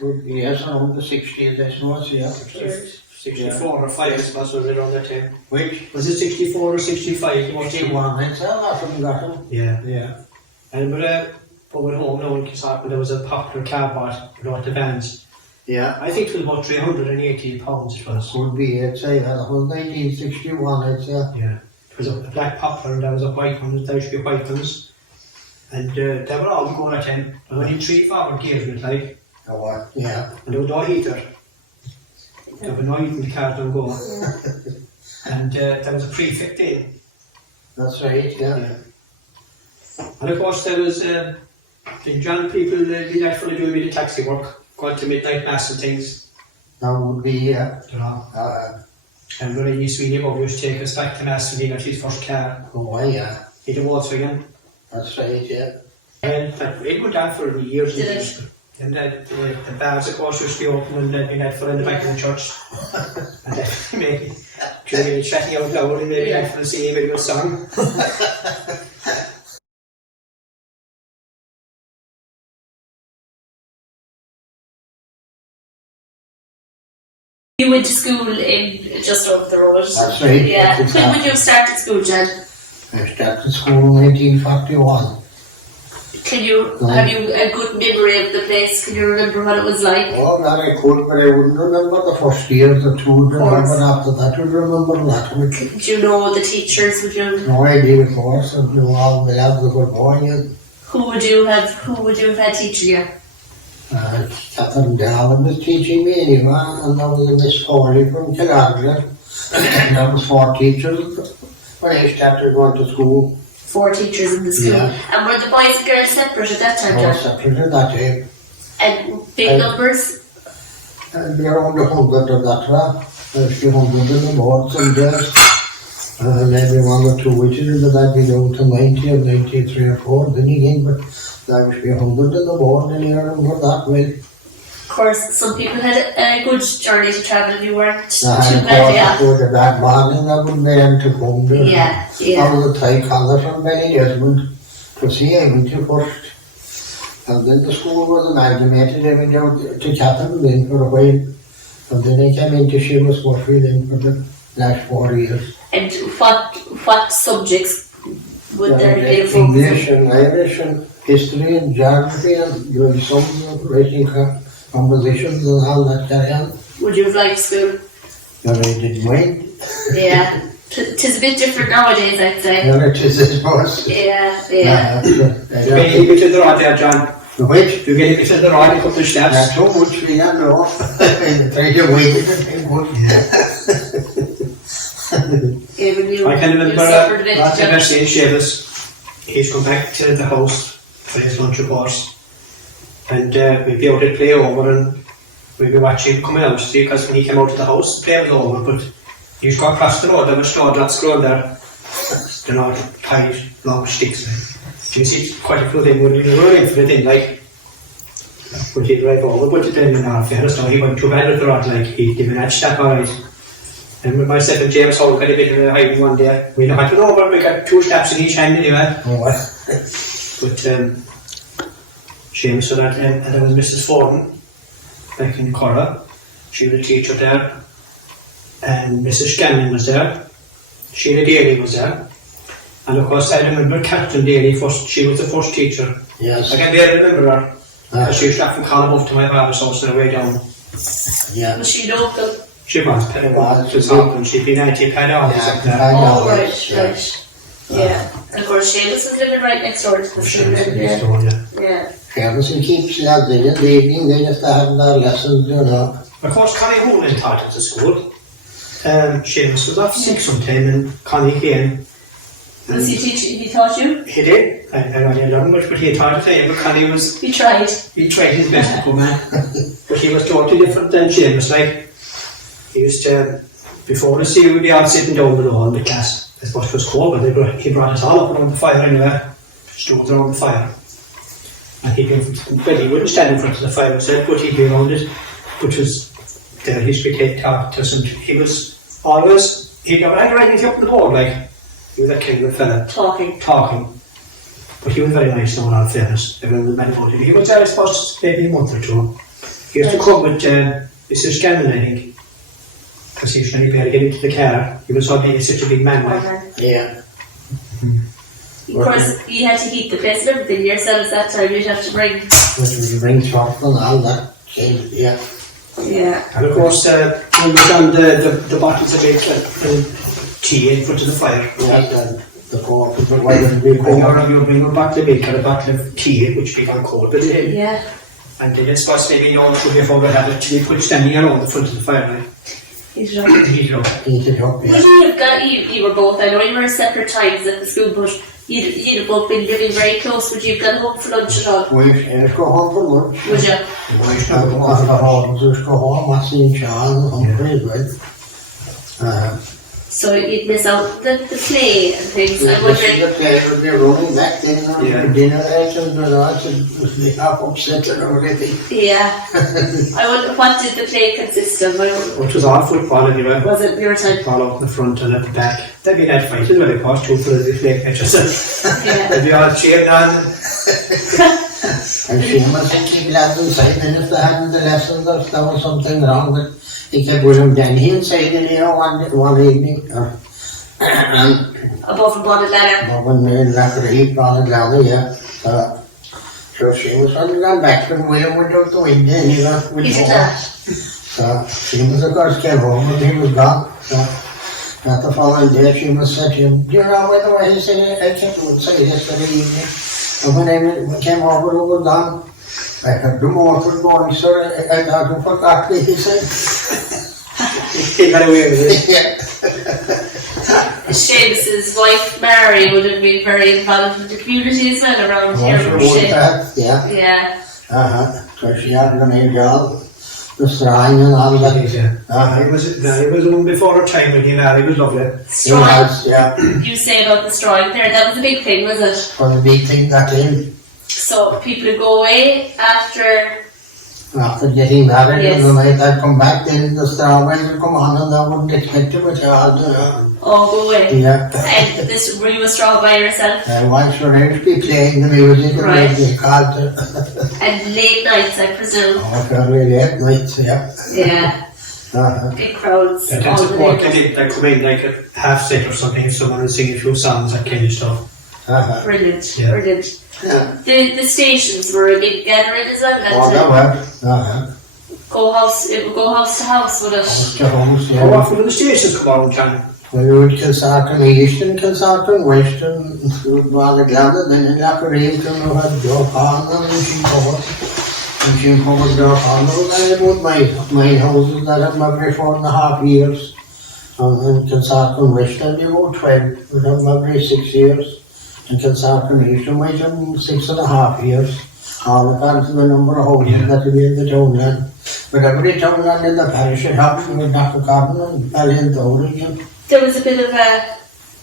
Would be, yes, around the 60s, I suppose, yeah. 64 or 5, I suppose, was it around that time? Which? Was it 64 or 65? 61, I'd say, that's when we got him. Yeah. And but with home now in Kilsark, there was a popular car bought, brought the vans. Yeah. I think it was about £380 it was. Would be, I'd say, that was 1961, I'd say. Yeah. It was a black poplar and there was a white one, there should be white ones. And they were all going at 10. And only 3 forward gears in it, like. Oh, what? Yeah. And there was no heater. There was no heating in the car don't go. And there was a prefect in. That's right, yeah. And of course there was the young people, they like for doing the taxi work. going to midnight mass and things. That would be, yeah. You know. And when I used to be able to take us back to mass and being at his first car. Oh, yeah. He the Volkswagen. That's right, yeah. And it went on for years and Did years. And the bars of course used to be open and they'd been out for in the back of the church. And then maybe really chatting out loud and maybe out for the same video song. You went to school in just over the road. That's right. Yeah. That's When would you have started school, Jen? I started school in 1941. Have you a good memory of the place? Can you remember what it was like? Oh, that I could, but I wouldn't remember the first year, the two would remember, after that I would remember that. Do you know the teachers? Would you? No idea, of course, and you all the lads that were born in. Who would you have had teaching you? Catherine Gallen was teaching me anyway, and there was a Miss Foley from Killarney. And there was 4 teachers when I started going to school. 4 teachers in the school. Yeah. And were the boys and girls separate at that time, No, John? separate at that time. And big numbers? I'd be around 100 of that, there's 200 in the board some days. Maybe 1 or 2 witches, but I'd be down to 90 or 93 or 4, then again, but there would be 100 in the board, and you're over that way. Of course, some people had a good journey to travel and you weren't too And bad, yeah. for the bad man, and I wouldn't be able to come there. Yeah. I was a Thai collar from Benny Desmond to see I went to first. And then the school was amalgamated, I went out to Catherine then for a while. And then I came into Seamus Murphy then for the last 4 years. And what subjects would there be? English and Irish and history and geography and doing some writing compositions and all that carry on. Would you have liked school? But I didn't mind. Yeah. Tis a bit different nowadays, I'd say. Yeah, it is, I suppose. Yeah. You get a bit of the rod there, John. Which? You get a bit of the rod, a couple of steps. That's so much we don't know. I try to wait Even you, I can remember suffered a bit, last John. anniversary in Seamus, he's come back to the house for his lunch of course. And we'd be able to play over and we'd be watching him come out, see, because when he came out to the house, the play was over, but he was going across the road, there was lots growing there. They're not tiny, long sticks. You see quite a few of them were running for the thing, like, but he'd drive over, but then in our fairness, no, he went too bad with the rod, like, he'd give an edge step alright. And with myself and James Hall got a bit of a hiding one day. We had to know, but we got 2 steps in each hand anyway. Oh, what? But James said that, and there was Mrs. Forden back in Corra. She was a teacher there. And Mrs. Scanlon was there. Sheila Daly was there. And of course I remember Captain Daly first, she was the first teacher. Yes. I can barely remember her. Because she used to often call up to my father's house on the way down. Yeah. Was she local? She was, Pennywath, was Hopkins, she'd been 90 pound hours up there. Oh, right. Yeah. And of course Seamus was living right next door to the school. Yeah. Fairness and keeps lads in the evening, then if they hadn't their lessons, you know. Of course Connie Hoolan taught at the school. Seamus was off sick sometime and Connie came. Was he teaching? He taught you? He did. I only learned much, but he taught it. But Connie was... He tried. He tried his best to come in. But he was totally different than Seamus, like. He used to, before the sea, we'd be all sitting down below in the class. I suppose it was cold, but he brought us all up around the fire anyway. Stood around the fire. And he'd be, well, he wouldn't stand in front of the fire himself, but he'd be around it, which was their history talk to us. And he was always, he'd never had anything up on the board, like, he was that kind of a fella. Talking. But he was very nice, in all fairness. Everyone met about him. He was there, I suppose, maybe a month or 2. He used to come with Mr. Scanlon, I think. Because he was trying to be able to get into the car. He was already such a big man, like. Yeah. Of course, you had to heat the place and everything yourselves that time. You'd have to bring. Which would bring chocolate and all that. Yeah. Yeah. And of course, when we done the bottles of milk and tea in front of the fire. Yeah, the cold, but why didn't we Bring a bottle of milk and a bottle of tea, which became cold, but it Yeah. And then it's supposed to maybe no one should before we have it till you put it standing around the front of the fire, like. Heat it up. Heat it up. heat it up? Would Yeah. you have got, you were both, I know you were separate times at the school, but You'd have both been living very close. Would you have gone home for lunch at all? We used to go home for lunch. Would you? We used to I go go to on the coffee. hall, just go home, I see John, hungry as well. So you'd miss out the play and things. I'm The wondering. play would be running back then on Yeah. the dinner items and all, it would be half upset and everything. Yeah. I wonder what did the play consist of? Which was all football anyway. Was it your time? Ball up the front and at the back. There'd be that fight as well, of course, 2 for the flag matches. Yeah. They'd be all cheering on. And she must have keep lads inside, and if they hadn't the lessons, there was something wrong, but he kept William Denny inside in here one evening, and Above and bottom ladder. when we left the heat on the ladder, yeah. So she was on gone back when William went out the window and he went with He did her. that. So she was of course came home and he was gone. So at the following day she must say to him, do you know where the way he said I came to say yesterday evening. And when we came over, we were gone. I heard the motor going, sir, I got him forgot me, he said. He got away with it. Yeah. Seamus's wife Mary would have been very involved in the community as well around here. Sure, wouldn't she? yeah. Yeah. So she had done a job, the shrine and all that. He was long before her time when he married. He was lovely. He Strong. has, yeah. You say about the strawing there, that was a big thing, was it? For the big thing that in. So people would go away after. After getting married, Yes. and the night I'd come back, then the starways would come on and I wouldn't expect it, but Oh, go away. yeah. And this, were you a straw by yourself? My wife would always be playing the music and Right. they called it. And late nights, I presume. Oh, very late nights, yeah. Yeah, big crowds. They all tend to the support neighbours. they come in like a half set or something if someone is singing a few songs, that kind of stuff. Brilliant, Yeah. brilliant. Yeah. The stations were a big gathering as well. Oh, That that was. it would go house to house, would it? The homes, How yeah. often do the stations come on, John? We would Kilsarkan East and Kilsarkan West and we would rather gather, then in Lackereem, we had Joe Pond and Shinkover. And Shinkover, Joe Pond, and about my houses that have every 4.5 years. And in Kilsarkan West, I'd be about 12, we'd have every 6 years. And Kilsarkan East, we might have 6.5 years. All according to the number of houses that would be in the townland. But every townland in the parish had happened with Knockacarton and Ballintown. There was a bit of a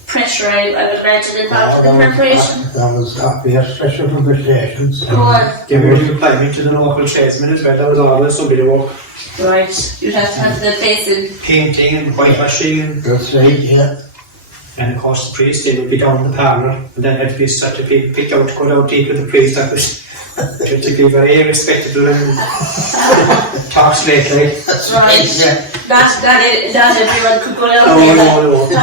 pressure, I would imagine, involved in the preparation. That was obvious, pressure from the stations. Go on. They were supplying to the local tradesmen as well. That was always somebody to work Right, you'd have to have the place in. painting and whitewashing and That's right, yeah. of course the priest, they would be down in the parlour and then had to be such a big picked out to go down deep with the priest. That was to be very respectable and talk straight like. That's Right. yeah. Not everyone could go down Oh there.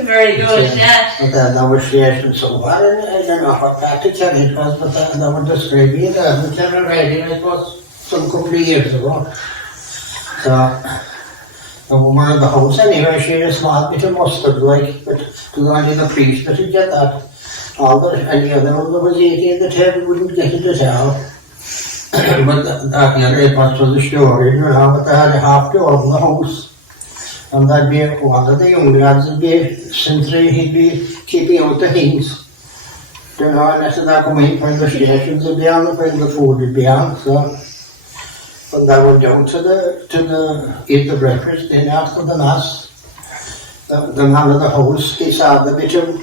no. Very good, yeah. But then there was stations so far, I don't know what part of Kerry it was, but they were describing it as the Kerry Radio, it was some couple of years ago. So, the woman in the house anyway, she had a small bit of mustard like, but it was only the priest that would get that. Any other one that was eating at the table wouldn't get it at all. But that year it was to the story, you know, but they had a half door of the house. And that'd be one of the young lads would be sentry, he'd be keeping out the things. You know, and after that come in when the stations would be on, when the food would be on, so. When they went down to eat the breakfast, then after the mass, the man of the house, he saw the bit of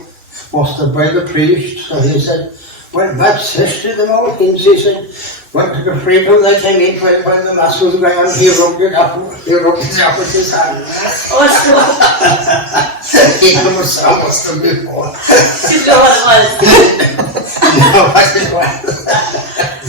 mustard by the priest, so he said, well, that's history of the mountains, he said. Went to the freedom they came in when the mass was going on, he rubbed it up with his hand. Oh, sure. He never saw mustard before. You know what it was. No, I didn't want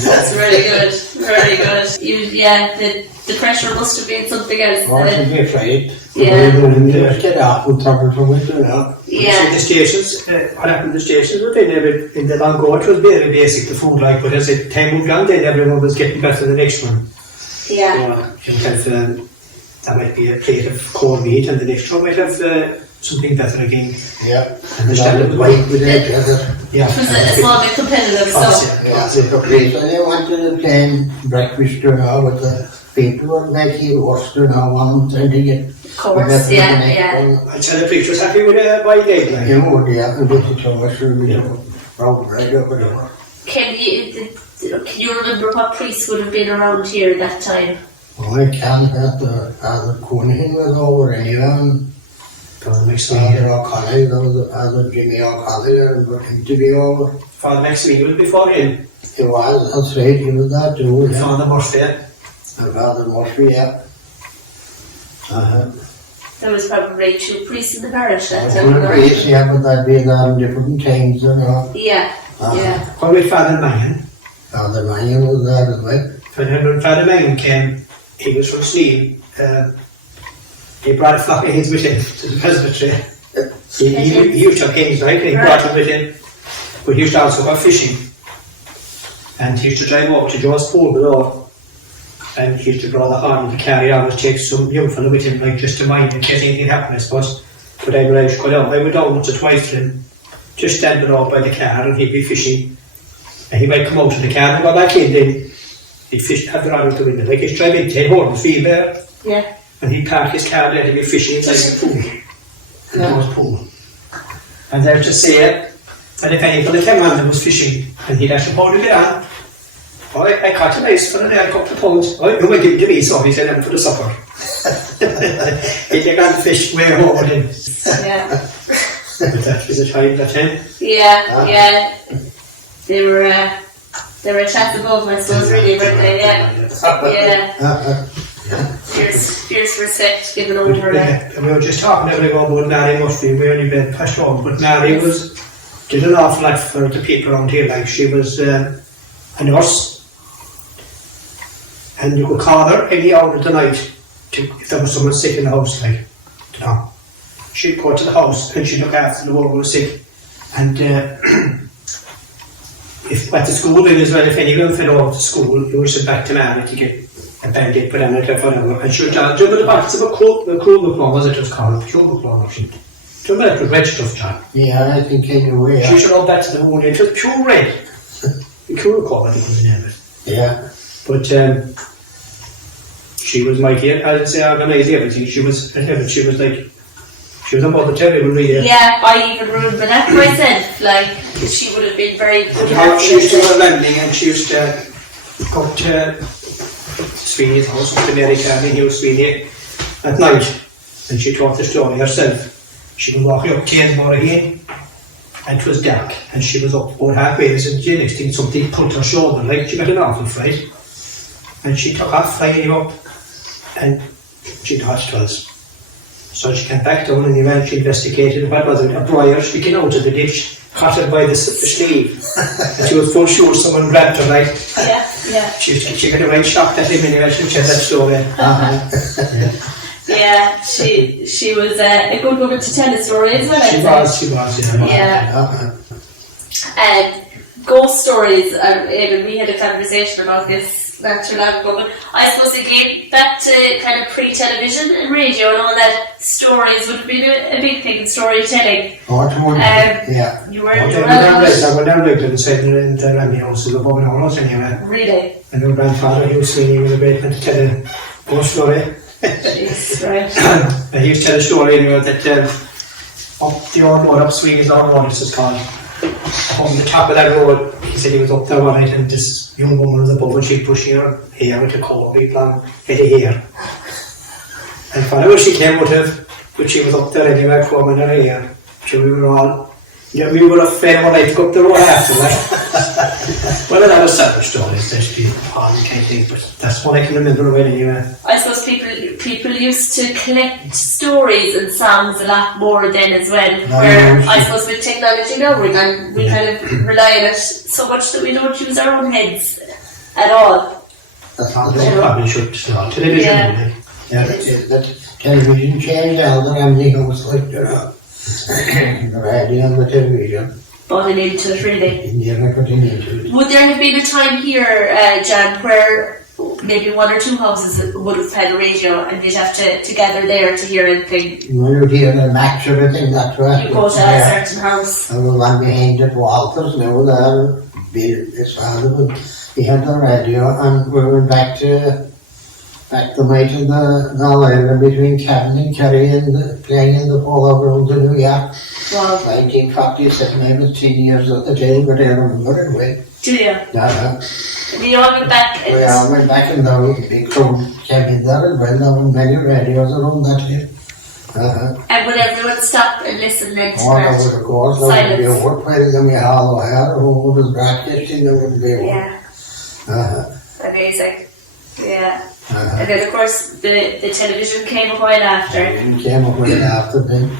That's really good, very good. The pressure must have been something else. to be afraid. Yeah. And just get out and trouble from it, you know. Yeah. The stations, what happened to the stations, but they never, in the long go, it was very basic, the food like, but as the time moved on, then everyone was getting better the next one. Yeah. You have, that might be a plate of corned meat, and the next one might have something better again. Yeah. And the That standard was was like with each other. yeah. It was a small bit competitive, so. Yeah, the place, and they wanted to plan breakfast, you know, with the people, and they keep Worcester now, one trying to get Of course, yeah. I'd say the preacher was happy with my day. Like. You would, yeah, and get the choice, really, round right up and over. Can you remember what priests would have been around here at that time? Well, I can't have the Cooney was over anyway. Father O'Connell, there was Father Jimmy O'Connell, but him to be over. Father Maxime was before him. He was, that's right, he was that too. Yeah. Father Murphy. And Father Murphy, yeah. There was probably 2 priests in the parish that time. 2 priests, yeah, but that'd be on different times, you know. Yeah. What about Father Mahon? Father Mahon was there as well. When Father Mahon came, he was from Slieve. He brought a flock of hens with him to the presbytery. He used to have hens, right? And he brought them with him. But he used to also go fishing. And he used to drive over to Joe's pool below. And he used to draw the horn and carry on and take some young fellow with him, like just to mind in case anything happened, I suppose. But I would actually go down. I went down once or twice to him, just stand below by the car, and he'd be fishing. And he might come out of the car and go back in, then he'd fish, have the rod out the window. Like he's driving to Horton's field there. Yeah. And he'd park his car there, he'd be fishing inside the pool. And there was pool. And there to say it, and if anybody came on that was fishing, and he'd actually hold it on. Oh, I caught a nice one there, a couple of pounds. Oh, you might give it to me, so he said, I'm for the supper. He'd take on the fish way over him. Yeah. But that was a time, that time. Yeah. They were a class above, I suppose, really, weren't they? Yeah. Fierce respect given over there. And we were just talking a minute ago about Mary Murphy, we only been passed on, but Mary did an awful lot for the people around here. Like she was a nurse, and you could call her any hour of the night if there was someone sick in the house, like, you know. She'd go to the house and she'd look after the one who was sick. And if at the school then as well, if anyone fell off to school, you would send back to Mary to get a bandage put on it or whatever. And she would tell, do you remember the box of a Krugel was it was called? Krugel or something. Do you remember that red stuff, John? Yeah, I think anyway. She should have that to the wound. It was pure red. Krugel, I think was the name of it. Yeah. But she was mighty, I'd say, organised everything. She was about the terrible, really. Yeah, I even remember that myself. Like, she would have been very good. She used to go landing and she used to go to Sweeney's house with America, and he was Sweeney at night. And she told the story herself. She was walking up Cairnsmore again, and it was dark, and she was up about halfway, and the next thing something pulled her shoulder, like she got an awful fright. And she took off flying up, and she thought it was. So she came back down and eventually investigated what was it, a briar sticking out of the ditch, caught her by the sleeve. And she was full sure someone grabbed her, right? Yeah. She got a right shock at him anyway, she said that story. Yeah, she was a good woman to tell the story as well. She was, yeah. And ghost stories, even we had a conversation about this not too long ago, but I suppose again, back to kind of pre-television and radio and all that, stories would have been a big thing in storytelling. Yeah. You were I went down there and said in the Randy house of the Bob and House anyway. Really? And my grandfather, he was swinging in the basement to tell a ghost story. Jeez, right. And he used to tell a story anyway that up the old road, up Sweeney's old road, this is called. On the top of that road, he said he was up there one night and this young woman was above and she'd push her hair with a comb, big long head of hair. And whatever she came out of, but she was up there anyway, combing her hair. So we were all, yeah, we would have fair one night to go up the road after that. Well, that was separate stories, there's been all kind of things, but that's what I can remember of it anyway. I suppose people used to collect stories and songs a lot more then as well. Where I suppose with technology now we kind of rely on it so much that we don't use our own heads at all. That's not They probably should start television. Yeah. That television changed all the everything was like, you know, the radio and the television. Bought into it really. Yeah, putting into it. Would there have been a time here, Jan, where maybe one or two houses would have had a radio and you'd have to gather there to hear anything? When you'd hear the match or anything, that's right. You go to a certain house. I was one behind at Walters now there, his father, he had the radio, and we went back to back the night in the island between Cavan and Kerry and playing in the polo grounds in New York. Wow. 1947, I was 10 years at the time, but I remember it well. Do you? Yeah. And you all went back and... We all went back and the big crowd came in there as well. There were many radios around that time. And would everyone stop and listen then to Oh, that? there would, of course, there would be a Silence. word playing in the hollow hair, who was broadcasting, there wouldn't be a word. Yeah. Amazing. Yeah. Uh-huh. And then of course the television came a while after. And came up with it after then.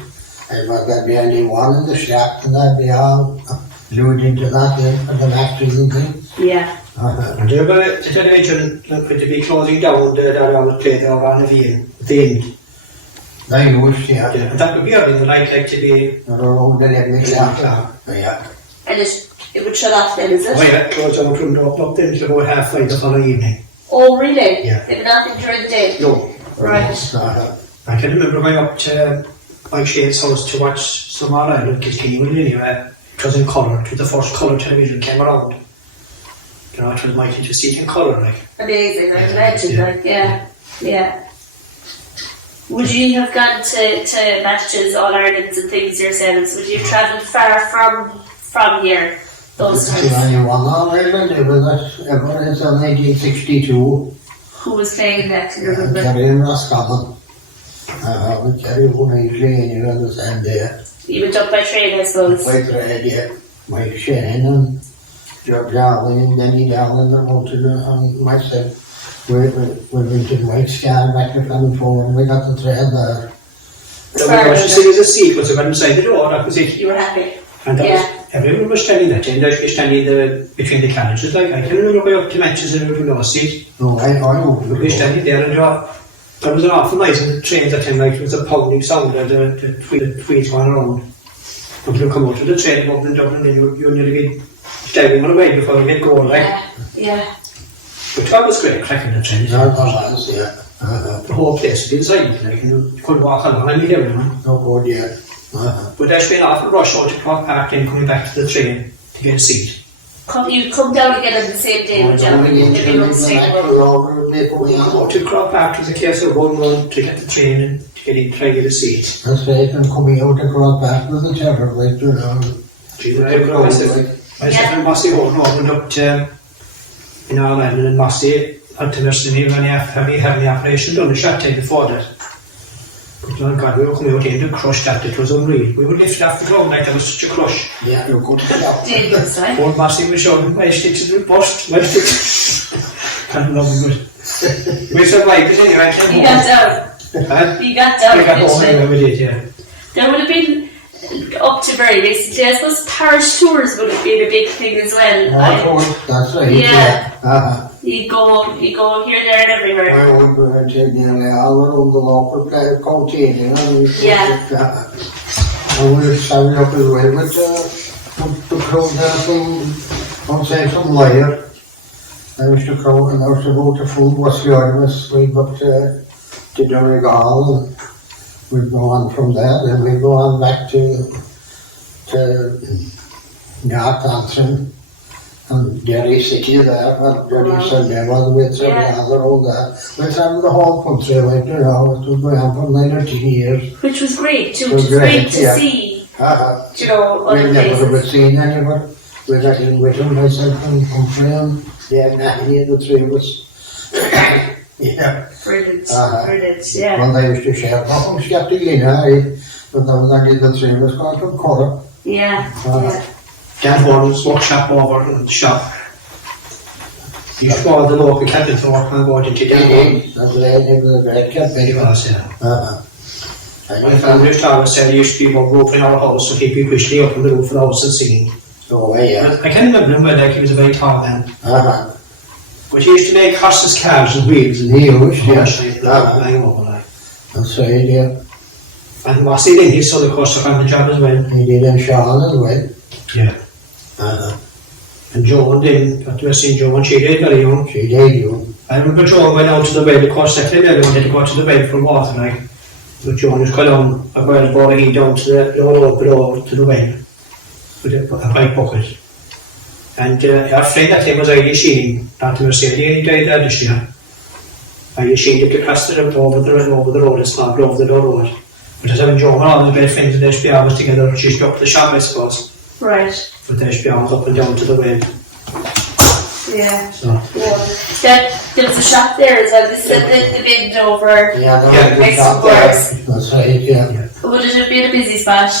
And there'd be only one in the shop, and that'd be all glued into that then for the actors and things. Yeah. And the television could be closing down the old play there on the end. They used to have And that would be early in the night, like to be around 11 o'clock. yeah. Yeah. And it would shut off then, is it? Oh yeah, close down from up then till about half-5 the following evening. Oh really? Yeah. They have nothing during the day? No. Right. I can remember going up to my Shane's house to watch some Ireland Kilkenny anyway. It was in colour, it was the first colour television came around. You know, it was mighty to see it in colour, like. Amazing, I imagine, like, yeah. Would you have gone to matches, All Irelands and things yourselves? Would you have travelled far from here those times? The only one on Ireland, it was ever since 1962. Who was playing that, can you remember? Kerry and Roscommon. We Kerry won usually anyway the same day. You went up by train, I suppose. By trade, yeah. Mike Shane and Joe Darling and Denny Darling and Walter and myself. We went to White Scar back to Flamingford and we got the train there. The first thing is a seat was about inside the door, that was it. You were happy? And that was, everyone was standing that day, they were standing between the carriages, like, I can remember going up to matches and everyone was seat. No, I know. We were standing there and there was an awful noise in the train that time, like, it was a pounding sound of the wheels going around. But you come out to the train, Dublin, and then you nearly be diving on the way before you get going, like. Yeah. But that was great, cracking the train. No, it was, yeah. The whole place was inside, like, and you couldn't walk along and hear everyone. No good, yeah. But there's been an awful rush out to Cross Park and coming back to the train to get a seat. You come down again on the same day, would you? Everyone stayed up. We come out to Cross Park to the case of going to get the train and to get in, try and get a seat. That's right, and coming out across back with the terror, like, you know. Jesus, I remember myself and Massey opened up to, in Ireland and Massey had to nurse me when having the operation done a short time before that. But oh God, we were coming out in the crush that it was unreal. We were lifted off the ground like there was such a crush. Yeah, you're good to go. Dangerous, right? Poor Massey was showing my stitches were burst, my stitches. Can't love him, but we survived it anyway. You got down. You got down. We got home anyway, we did, yeah. There would have been, up to very recently, I suppose parish tours would have been a big thing as well. That's right. Yeah. You go here, there and everywhere. I would go and take nearly all around the local county, you know. Yeah. And we were standing up as well with the crowd there from, outside from Lyre. There was the crowd and there was about a full bus yard of us. We got to Donegal and we'd go on from there. Then we'd go on back to North Antrim. And Derry City there, well, Derry Sunday was with other all that. We traveled the whole country, like, you know, it was going on for 9 or 10 years. Which was great too, It was great, to yeah. see, You know, other we never places. have seen anyone. We got in with him, myself and Humphrey and Dave Nahany, the three of us. Yeah. Brilliant, Well, they used to share from Skeptic, but there was only the three of us going from Corra. Yeah. Dan Horn's workshop over in the shop. He used to go to the local cabin to work on board into Dan Horn. That's right, he was a great captain. He was, yeah. My And family always said he used to be on roof in our house, so he'd be quickly up on the roof of the house and singing. oh, yeah. I can't remember him, but like he was a very tall man. Uh-huh. But he used to make horses, cars and wheels and He used, yeah. lying over like. That's right, yeah. And Massey then, his son of course took on the job as well. He did in Sean as well. Yeah. And Joan then, I've never seen Joan, she did very young. She did, you. I remember Joan went out to the well, of course, second everyone had to go to the well for water, like. But Joan was quite on a well boy down to the road below to the well with a white bucket. And our friend that time was Irish Sheen, Dr. Mercedes, he died there this year. And she did the custard over the road, it's not over the road. But as I'm enjoying all the great friends of the HBR was together, she stopped the shop, I suppose. Right. But the HBR was up and down to the way. Yeah. So. Yeah. There was a shop there as well. This is the bend over. Yeah, next to Boris. that's right, yeah. Would it have been a busy spot?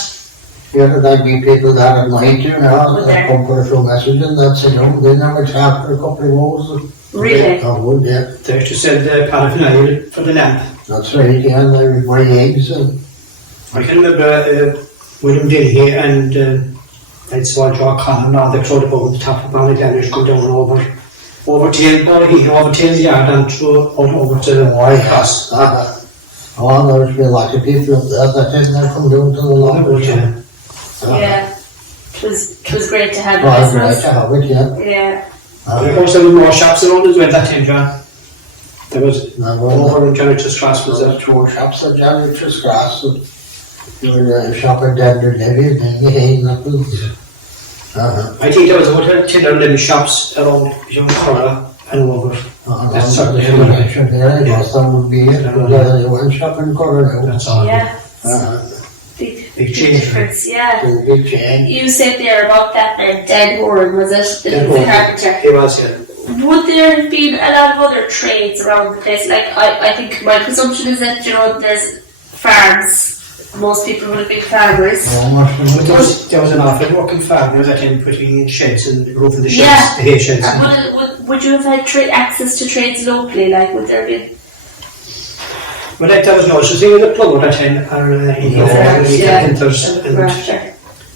Yeah, there'd be people there at night, you know, Would and there? come for a few messages and that's it, they never chat for a couple of hours. Really? I would, yeah. They used to sell the paraphernalia for the lamp. That's right, yeah, and they would buy eggs and... I can remember William Dinnehy and I'd saw Joe Connor and all the crowd above the top of Ballygallers come down over Tail's yard and over to the White House. Oh, there would be a lot of people up there that didn't come down to the lodge. Yeah. It was great to have Oh, the great business. to have it, yeah. Yeah. Of course there were more shops around as well that time, John. There was over in Janitor's Cross was There there. were 2 shops at Janitor's Cross. You were shopping down the levy and then you hang up with. I think there was about 10 or 11 shops around Youngcora and over. That's certainly there. Yes, that would be it. You went shopping corner now. That's all. Yeah. Big change. Difference, yeah. Big change. You said there about that man, Dan Warren, was it? The carpenter. It was, yeah. Would there have been a lot of other trades around the place? Like, I think my presumption is that, you know, there's farms. Most people would have been farmers. But there was an awful working farm that time putting in sheds and roofing the sheds, Yeah. the hay sheds. And would you have had access to trades locally? Like, would there be? Well, there was no such thing as a plumber that time, or carpenters, and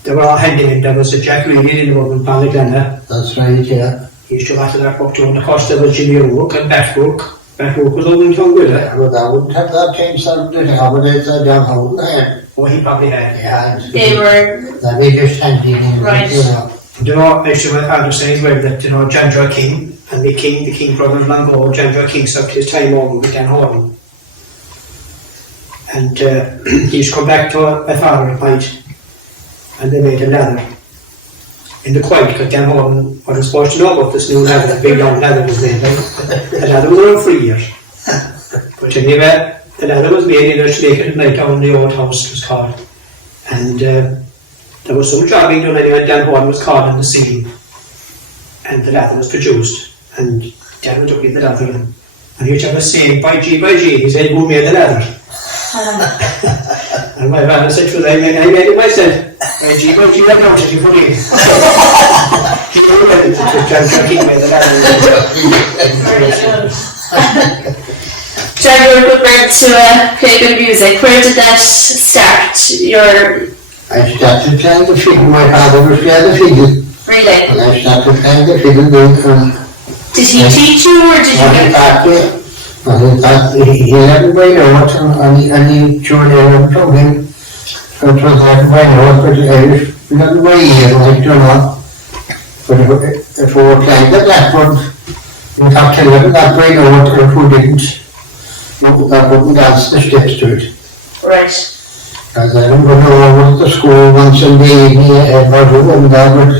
they were all handing in. There was a Jack Reedy in the road in Ballygalley. That's right, yeah. He used to go to that work too, and of course there was Jimmy O'Rourke and Bathrook. Bathrook was over in Tonguilla. But I wouldn't have that time started to have it down home there. Oh, he probably had. Yeah. They were. That we just handing in, Right. you know. You know, actually my father said as well that, you know, John Joe King and the King brothers long ago, John Joe King sucked his time over with Dan Horton. And he used to come back to my father at night and they made a ladder in the quiet because Dan Horton wasn't supposed to know about this new ladder, big long ladder was made. Like. The ladder was around for years. But anyway, the ladder was made in a lake at night down in the old house, it was called. And there was some jobbing done anyway, Dan Horton was caught in the scene. And the ladder was produced. And Dan went up in the ladder and he was saying, by G, he said, who made the ladder? And my father said to him, I made it myself. By G, I noticed you for me. He knew that John King made the ladder. Very good. John, you were prepared to play good music. Where did that start? I started playing the fiddle, my father was playing the fiddle. Really? And I started playing the fiddle Did he teach you or did you get it? He let everybody know it and he showed everyone from him. So it was everybody know it, but Irish, not everybody here, like, you know. But if we were playing the Blackbird, we'd have to let everybody know it, or who didn't, that wouldn't dance the steps to it. Right. Because I remember going over to school one Sunday evening, Edward wasn't there, but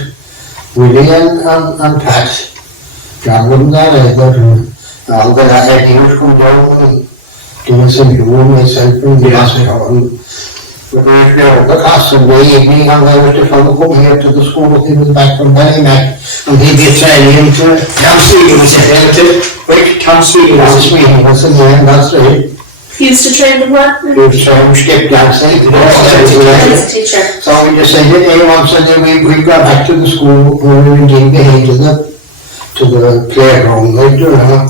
Willie and Pat, John wasn't there either, and all that I had here come down and doing some doing myself and the hospital. But we were over the Sunday evening and I was to follow come here to the school, he was back from Ballymac and he'd be training to Tom Sweeney was it, right? Tom Sweeney was it. was the name, that's right. He used to train the what? He was trying to skip dancing. As a teacher. So we decided, one Sunday we got back to the school, we were indeed behind to the playground, like, you know.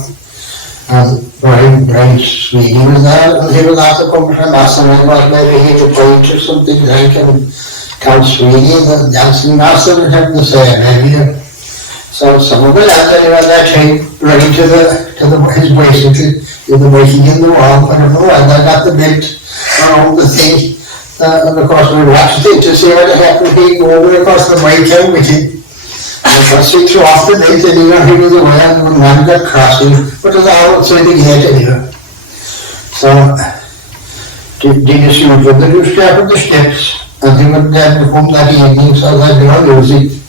And Brian Sweeney was there, and he was after coming from us, and I thought maybe he would point or something, like, and Tom Sweeney, the dancing master, would have the same idea. So some of the lads anyway that time running to his bicycle, with the bicycle in the wall, I don't know, and I got the belt around the thing, and of course we watched it to see what happened. He go over across the bike and with it. And first he threw off the belt and he was away, and one man got crossing, but it was all outside the gate anyway. So, did you see what the step of the steps, and he went down to come that evening, so they did no music.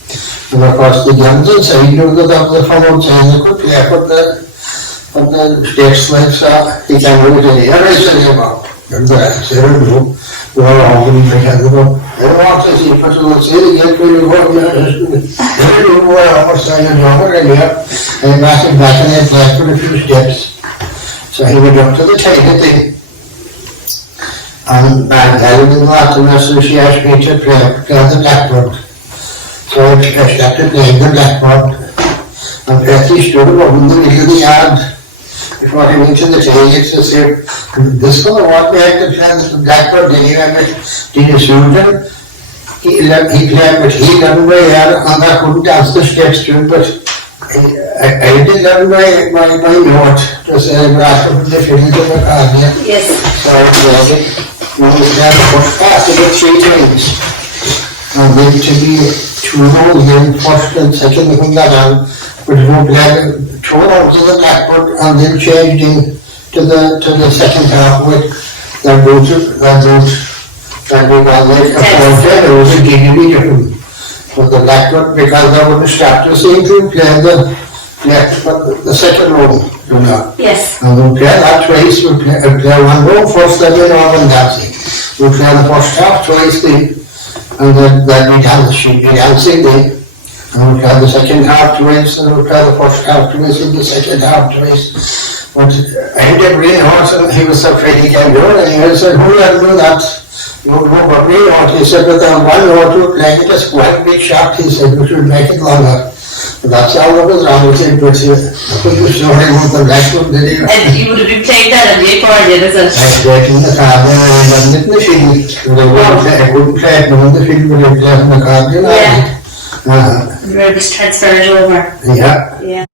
And of course the guns inside knew that the fellow outside they could play, but on the steps like so. He came over to the other side of and the we're all going to have them. I want to see if I will say it again, we work well, and back and then back for a few steps. So he went up to the table thing. And I had him in the afternoon, so she asked me to play the blackboard. So I started playing the blackboard. And Betty stood above in the middle of the yard before he went to the table. So said, this fellow walked behind the blackboard anyway, but did you suit him? He played, but he learned my hair, and I couldn't dance the steps to him, but I did learn my note, just after the finish of the card. Yes. So I played it. We played the first part of it 3 times. And then to be 2 rows in, first and second from that on, but we played 2 rows of the blackboard and then changed in to the second half with that route. And we got like a 4 it was a giddy different. But the blackboard, because I wouldn't start to see to play the second row, you know. Yes. And we'll play that twice, we'll play 1 row first, then we'll have them dancing. We'll play the first half twice then, and then we she'd be dancing then. And we'll play the second half twice, and we'll play the first half twice, and the second half twice. But I didn't really know, so he was so afraid he can't do it, and he said, who let him do that? No, but we want, he said, but then 1 row to play it, just one big shot, he said, we should make it longer. But that's all that was wrong with him, but I think we saw him with the blackboard, did he? And you would have been playing that on the accordion, is it? I played in the car, and I wasn't in the field. I wouldn't play it in the field, but I played in the car, you know. Yeah. You were just transferred over. Yeah. Yeah.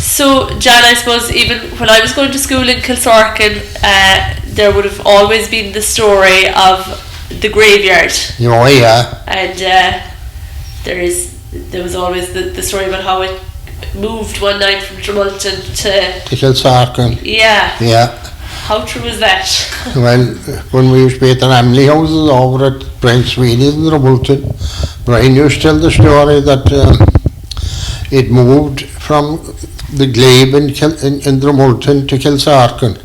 So, Jan, I suppose even when I was going to school in Kilsorkin, there would have always been the story of the graveyard. Oh, yeah. And there was always the story about how it moved one night from Tremulton to Kilsorkin. Yeah. Yeah. How true was that? Well, when we used to be at the family houses over at Brian Sweeney's in Tremulton, Brian used to tell the story that it moved from the glebe in Tremulton to Kilsorkin,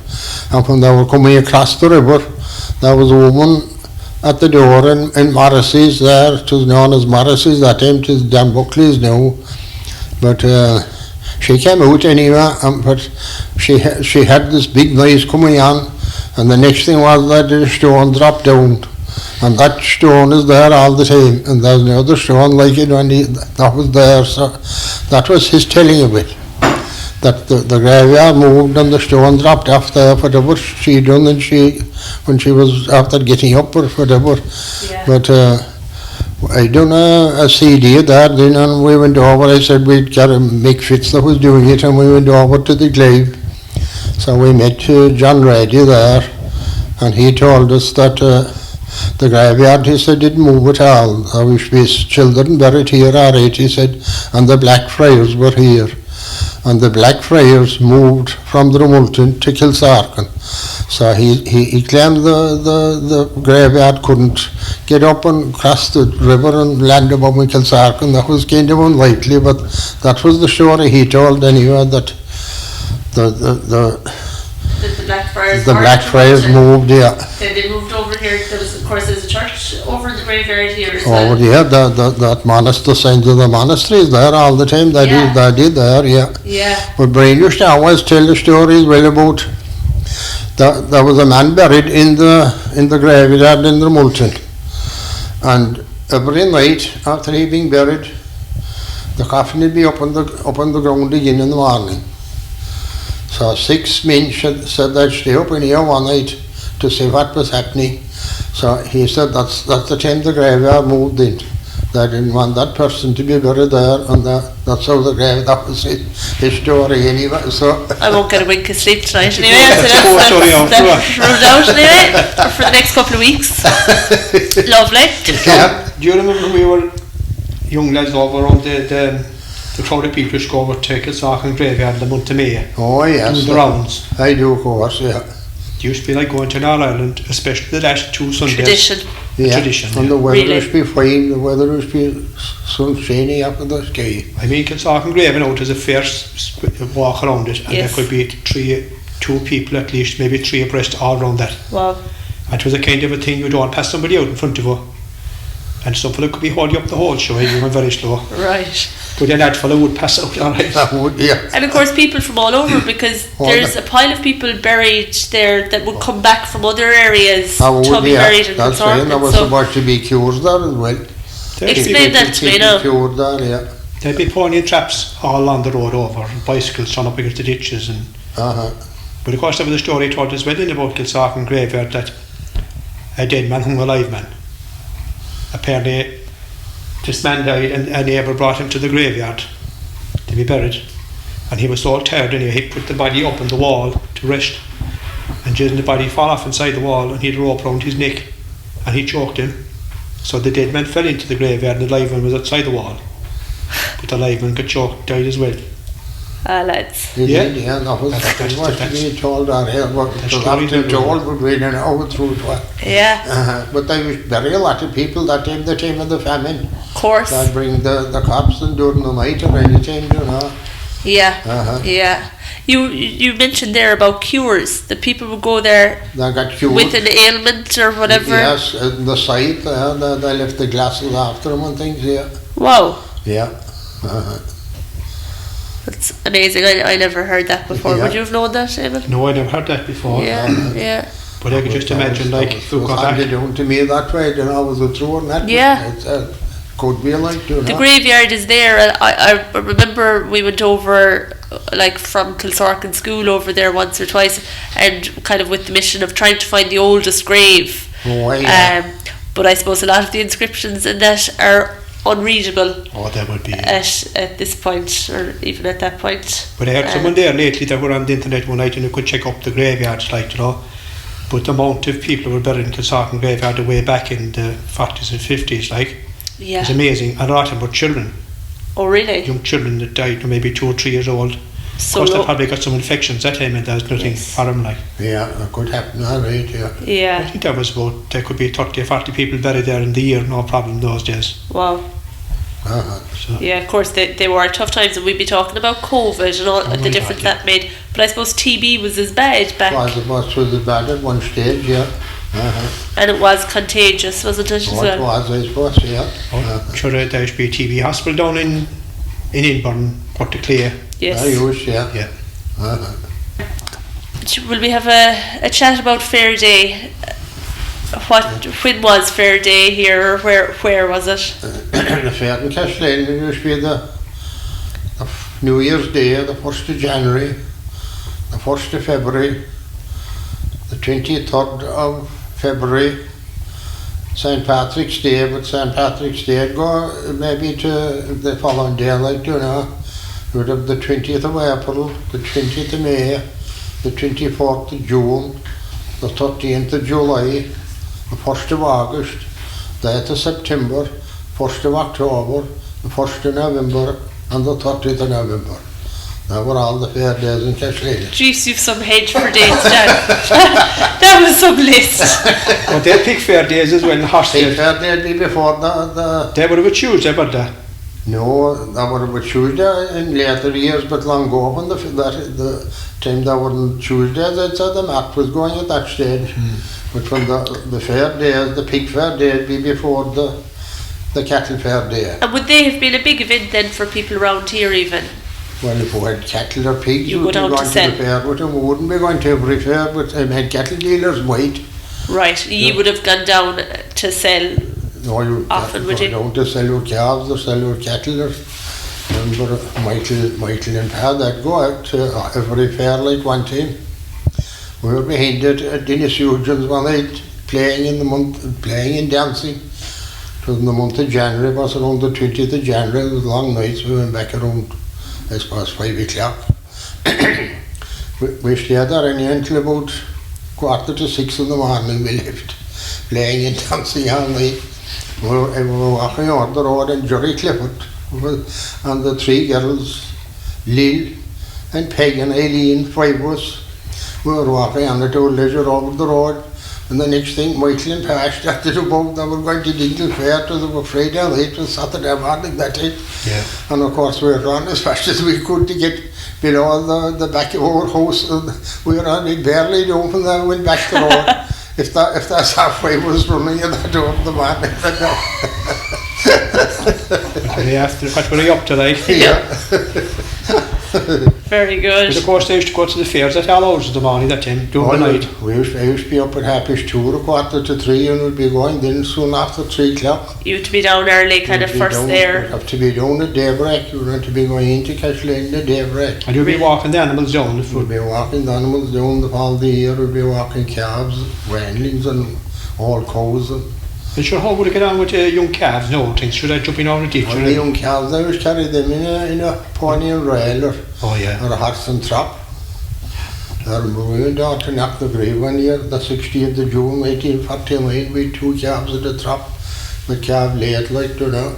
and when they were coming across the river, there was a woman at the door in Morrissey's there. It was known as Morrissey's that time, it is Dan Buckley's now, but she came out anyway, but she had this big noise coming on, and the next thing was that the stone dropped down, and that stone is there all the time, and there's no other stone like it when that was there. So that was his telling of it, that the graveyard moved and the stone dropped off there, whatever she done, and when she was after getting up or whatever. Yeah. But I done a CD there then, and we went over. I said we'd get a Mick Fitz that was doing it, and we went over to the glebe. So we met John Reddy there, and he told us that the graveyard, he said, didn't move at all. There was children buried here, all right, he said, and the Black Friars were here. And the Black Friars moved from Tremulton to Kilsorkin. So he claimed the graveyard couldn't get up and cross the river and land above in Kilsorkin. That was kind of unlikely, but that was the story he told anyway, that the Black Friars moved, yeah. Then they moved over here. There's a church over in the graveyard here. Over here, that monastery, signs of the monastery is there all the time. They did there, yeah. Yeah. But Brian used to always tell the stories well about there was a man buried in the graveyard in Tremulton, and every night after he being buried, the coffin would be up on the ground again in the morning. So 6 men said they'd stay up in here one night to see what was happening. So he said that's the time the graveyard moved in. They didn't want that person to be buried there, and that's how the graveyard, that was his story anyway. So I won't get a wink of sleep tonight anyway, so that's ruled out anyway for the next couple of weeks. Lovely. Yeah. Do you remember when we were young lads over on the crowd of people who go over to Kilsorkin graveyard in the month of May? Oh yes. Do the rounds. I do, of course, yeah. Do It used to be like going to Northern Ireland, especially the last 2 Sundays. Tradition. Yeah, Tradition, and yeah. the weather Really? used to be fine, the weather used to be sunshiny up in the sky. I mean, Kilsark and Graven out as a fair walk around it, and Yes. there could be 2 people at least, maybe 3 abreast all around that. Wow. And it was a kind of a thing you don't pass somebody out in front of you. And some fella could be holding up the whole show, you were very slow. Right. But then that fella would pass out alright. That would, yeah. And of course people from all over, because there's a pile of people buried there that would come back from other areas That would, to be buried in that's right, and there Kilsark. was supposed to be cures there as well. Explain that to me now. Cured there, yeah. There'd be pony traps all along the road over, and bicycles thrown up against the ditches. And But of course there was a story told as well in about Kilsark and Graveyard that a dead man hung a live man. Apparently this man died and a neighbour brought him to the graveyard to be buried, and he was so tired anyway he put the body up on the wall to rest, and didn't the body fall off inside the wall, and he had a rope round his neck and he choked him, so the dead man fell into the graveyard and the live man was outside the wall, but the live man got choked, died as well. Lads. Yeah, that was what we told our here, what That's the story after to told, but we didn't know through it was. Yeah. But there was very a lot of people that time, the time of the famine. Of course. They'd bring the cops and during the night or any time, you know. Yeah. Yeah. You mentioned there about cures. The people would go there They got cured. with an ailment or whatever. Yes, on the site, they left the glasses after them and things, yeah. Wow. Yeah. That's amazing. I never heard that before. Yeah. Would you have known that, Eamon? No, I never heard that before. Yeah. But I could just imagine, like, if you go back. Handed down to me that way, you know, was a true and that. Yeah. It could be like, you know. The graveyard is there, and I remember we went over, like from Kilsark in school over there once or twice, and kind of with the mission of trying to find the oldest grave. Oh, yeah. But I suppose a lot of the inscriptions in that are unreadable Oh, that would be. at this point, or even at that point. But I heard someone there lately that were on the internet one night and you could check up the graveyards, like, you know. But the amount of people who were buried in Kilsark and Graveyard way back in the 40s and 50s, like, Yeah. it's amazing. And a lot of them were children, Oh, really? young children that died, maybe 2 or 3 years old. So Of course, they low. probably got some infections that time and there's nothing Yes. for them, like. Yeah, it could happen, all right, yeah. I Yeah. think there was about, there could be 30 or 40 people buried there in the year, no problem those days. Wow. So, Yeah, of course they were tough times, and we'd be talking about COVID and all Oh the my difference God, yeah. that made. But I suppose TB was as bad back, It was bad at one stage, yeah. and it was contagious, wasn't it? As What well? was, I suppose, yeah. sure, there used to be a TB hospital down in Inburn, Port Clay. Yes. I used, yeah. Yeah. Will we have a chat about Fair Day? When was Fair Day here, or where was it? The fair in Castlane, it used to be the New Year's Day, the 1st of January, the 1st of February, the 23rd of February, St. Patrick's Day, but St. Patrick's Day would go maybe to the following day, like, you know. You would have the 20th of April, the 20th of May, the 24th of June, the 13th of July, the 1st of August, the 8th of September, 1st of October, the 1st of November, and the 30th of November. That were all the fair days in Castlane. Jeez, you've some head for dates, Jack. That was some list. But they pick fair days as well in Horsfield. Fair day would be before the They would have a Tuesday, but they. No, that would have been Tuesday in later years, but long ago when the time that wasn't Tuesdays, I'd say the map was going at that stage. But when the fair days, the pig fair day would be before the cattle fair day. And would they have been a big event then for people around here even? Well, if we had cattle or pigs, You we'd go be down to going to sell. the fair, but we wouldn't be going to every fair, but we had cattle dealers wait. Right, you would have gone down to sell. No, you Often, would you? down to sell your calves or sell your cattle or remember Michael and Pa, they'd go out to every fair like one time. We were behind it at Dennis Eugen's one night, playing and dancing. It was in the month of January, it was around the 20th of January, it was long nights, we went back around, I suppose, 5 o'clock. we stayed there until about 5:45 in the morning, we left, playing and dancing all night. We were walking on the road and Jerry Clifford and the 3 girls, Lil and Peg and Eileen, 5 of us. We were walking on the old leisure over the road, and the next thing, Michael and Pa started about they were going to Dingle Fair to the Friday night, it was Saturday morning that day. Yeah. And of course we were running as fast as we could to get below the back of our house, and we were on it barely open and went back the road. If that halfway was running in that over the morning. What were you up to, like? Very good. But of course they used to go to the fairs at all hours of the morning that time, during the night. I used to be up at 2:30, 2:45, and we'd be going then soon after 3 o'clock. You to be down early, kind of first there. You'd have to be down at daybreak. You were going to be going into Castlane at daybreak. And you'd be walking the animals down. We'd be walking the animals down the whole year. We'd be walking calves, wantlings, and all cows. And sure, how would it get on with young calves now? Things should I jump in on a ditch? The young calves, I was carrying them in a pony and rail or a horse and trap. We went down to Knocknagree one year, the 60th of June 1849, we had 2 calves at the trap. The calf laid like to now.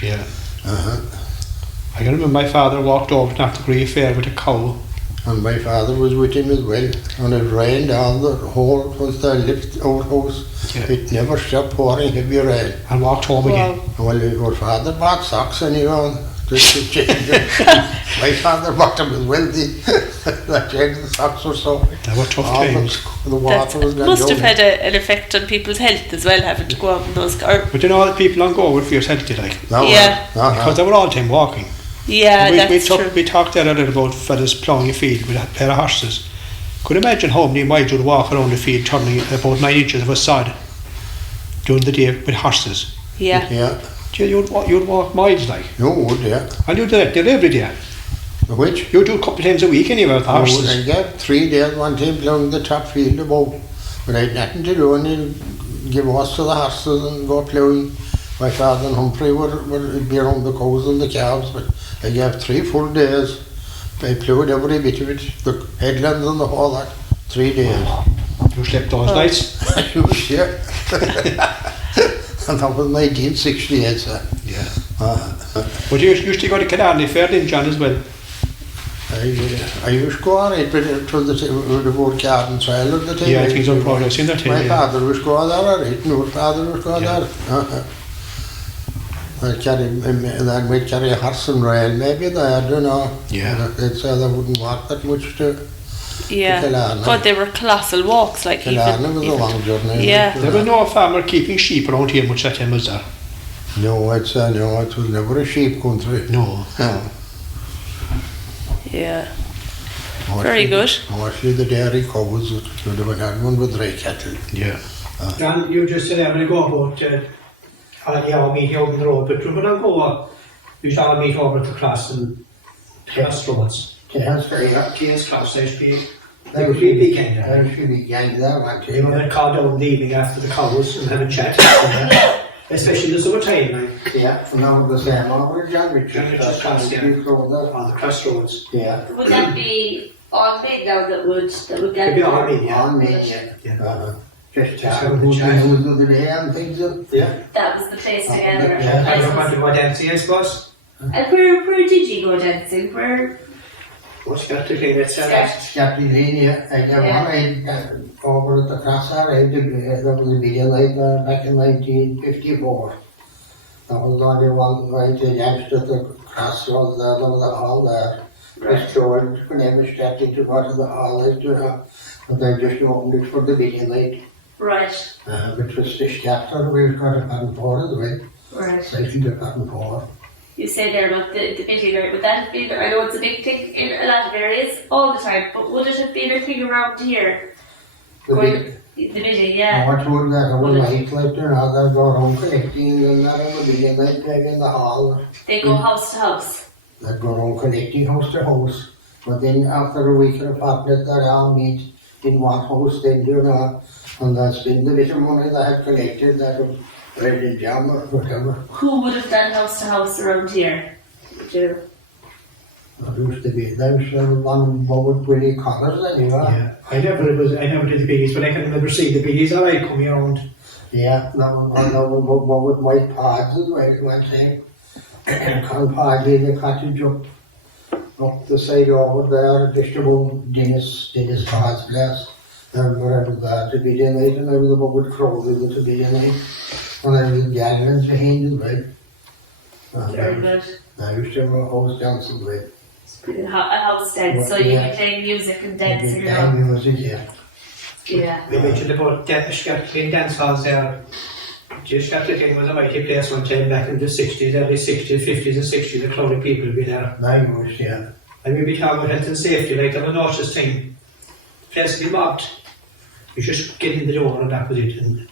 Yeah. I can remember my father walked over to Knocknagree Fair with a cow. And my father was with him as well. And it rained all the whole was the lift outhouse. Yeah. It never stopped pouring heavy rain. And walked home again. Well, our father bought socks anyway. My father bought them as well. That changed the socks or so. They were tough times. The water was gone Must down. have had an effect on people's health as well, having to go out in those cars. But you know, the people on go were fierce healthy, like. No, Yeah. Because they were all the time walking. Yeah, that's true. We talked there a little about fellas ploughing a field with a pair of horses. Could you imagine how many miles would walk around the field turning about 9 inches of a sod during the day with horses? Yeah. Yeah. You'd walk miles, like. You would, yeah. And you do that every day. Which? You do a couple of times a week anyway with the horses. I get 3 days one time ploughing the top field above. But I had nothing to do, and he'd give us to the horses and go ploughing. My father and Humphrey would be around the cows and the calves, but I gave 3 full days. I ploughed every bit of it, the headlands and the whole lot. 3 days. You slept those nights? Yeah. And that was 1968, sir. Yeah. But you used to go to Killarney Fair, didn't John, as well? I used to go on it, but it was the word garden trail at the time. Yeah, I think it's on progress in that time. My father was going there, alright, and our father was going there. Then we'd carry a horse and rail maybe there, I don't know. Yeah. They'd say they wouldn't walk that much to Killarney. God, they were colossal walks, like Killarney was a long journey. Yeah. There was no farmer keeping sheep around here much that time, was there? No, I'd say no, it was never a sheep country. No. Yeah. Very good. Mostly the dairy cows, would have had one with dry cattle. Yeah. John, you just said a minute ago about all meeting over the road, but when I go, you used to all meet over at the cross and crossroads. Yes, yeah. TS Cross, there used to be a big gang there. There should be gang there, one You know, time. they'd call down in the evening after the cows and have a chat. Especially in the summertime, like. Yeah, from now the same over John Richard's John Richard's Cross, yeah. On the crossroads. Yeah. Would that be all made now that would It'd get be all me, yeah. On me, yeah. Just having who's a chat. the the day and things. Yeah. That was the place together. Yeah. I don't want to go dancing, I suppose. And where did you go dancing? Where? What's got to clean it, Captain Lane, yeah. I got one over at the cross there. That was a video like back in 1954. That was only one right against at the crossroads there. There was a hall there. Just George, when I was starting to go to the hall, and they just opened it for the video night. Right. Which was the chapter we've got a pattern for as well. Right. Safety the pattern for. You say there about the bidding, right? Would that have been, I know it's a big thing in a lot of areas all the time, but would it have been a thing around here? The The bidding, yeah. I told that I was like how they go around collecting and that on the video night maybe in the hall. They go house to house. They'd go around collecting house to house. But then after a week and a fortnight they all meet in one house then, you know, and they spend the little money they had collected, that was bread and jam or whatever. Who would have done house to house around here? Would you? There used to be, there was one with Willie Connors anyway. Yeah. I never did the biggies, but I can remember seeing the biggies alright coming around. Yeah, that was one with white pads as well, one time. Can't hardly the cottage up up the side over there, just above Dennis Hall's place. And wherever that to be the night, and I was above with Crowley to be the night. And I was gathering behind the way. Very good. I used to have a house dancing way. A house dance, so you'd be playing music and dancing around. Music, yeah. Yeah. We mentioned about Scotland dance halls there. Just Scotland was a mighty place one time back in the 60s, early 60s, 50s and 60s. A crowd of people would be there. I was, yeah. And we'd be talking about health and safety, like there was no such thing. The place would be mobbed. You just get in the door and that was it. And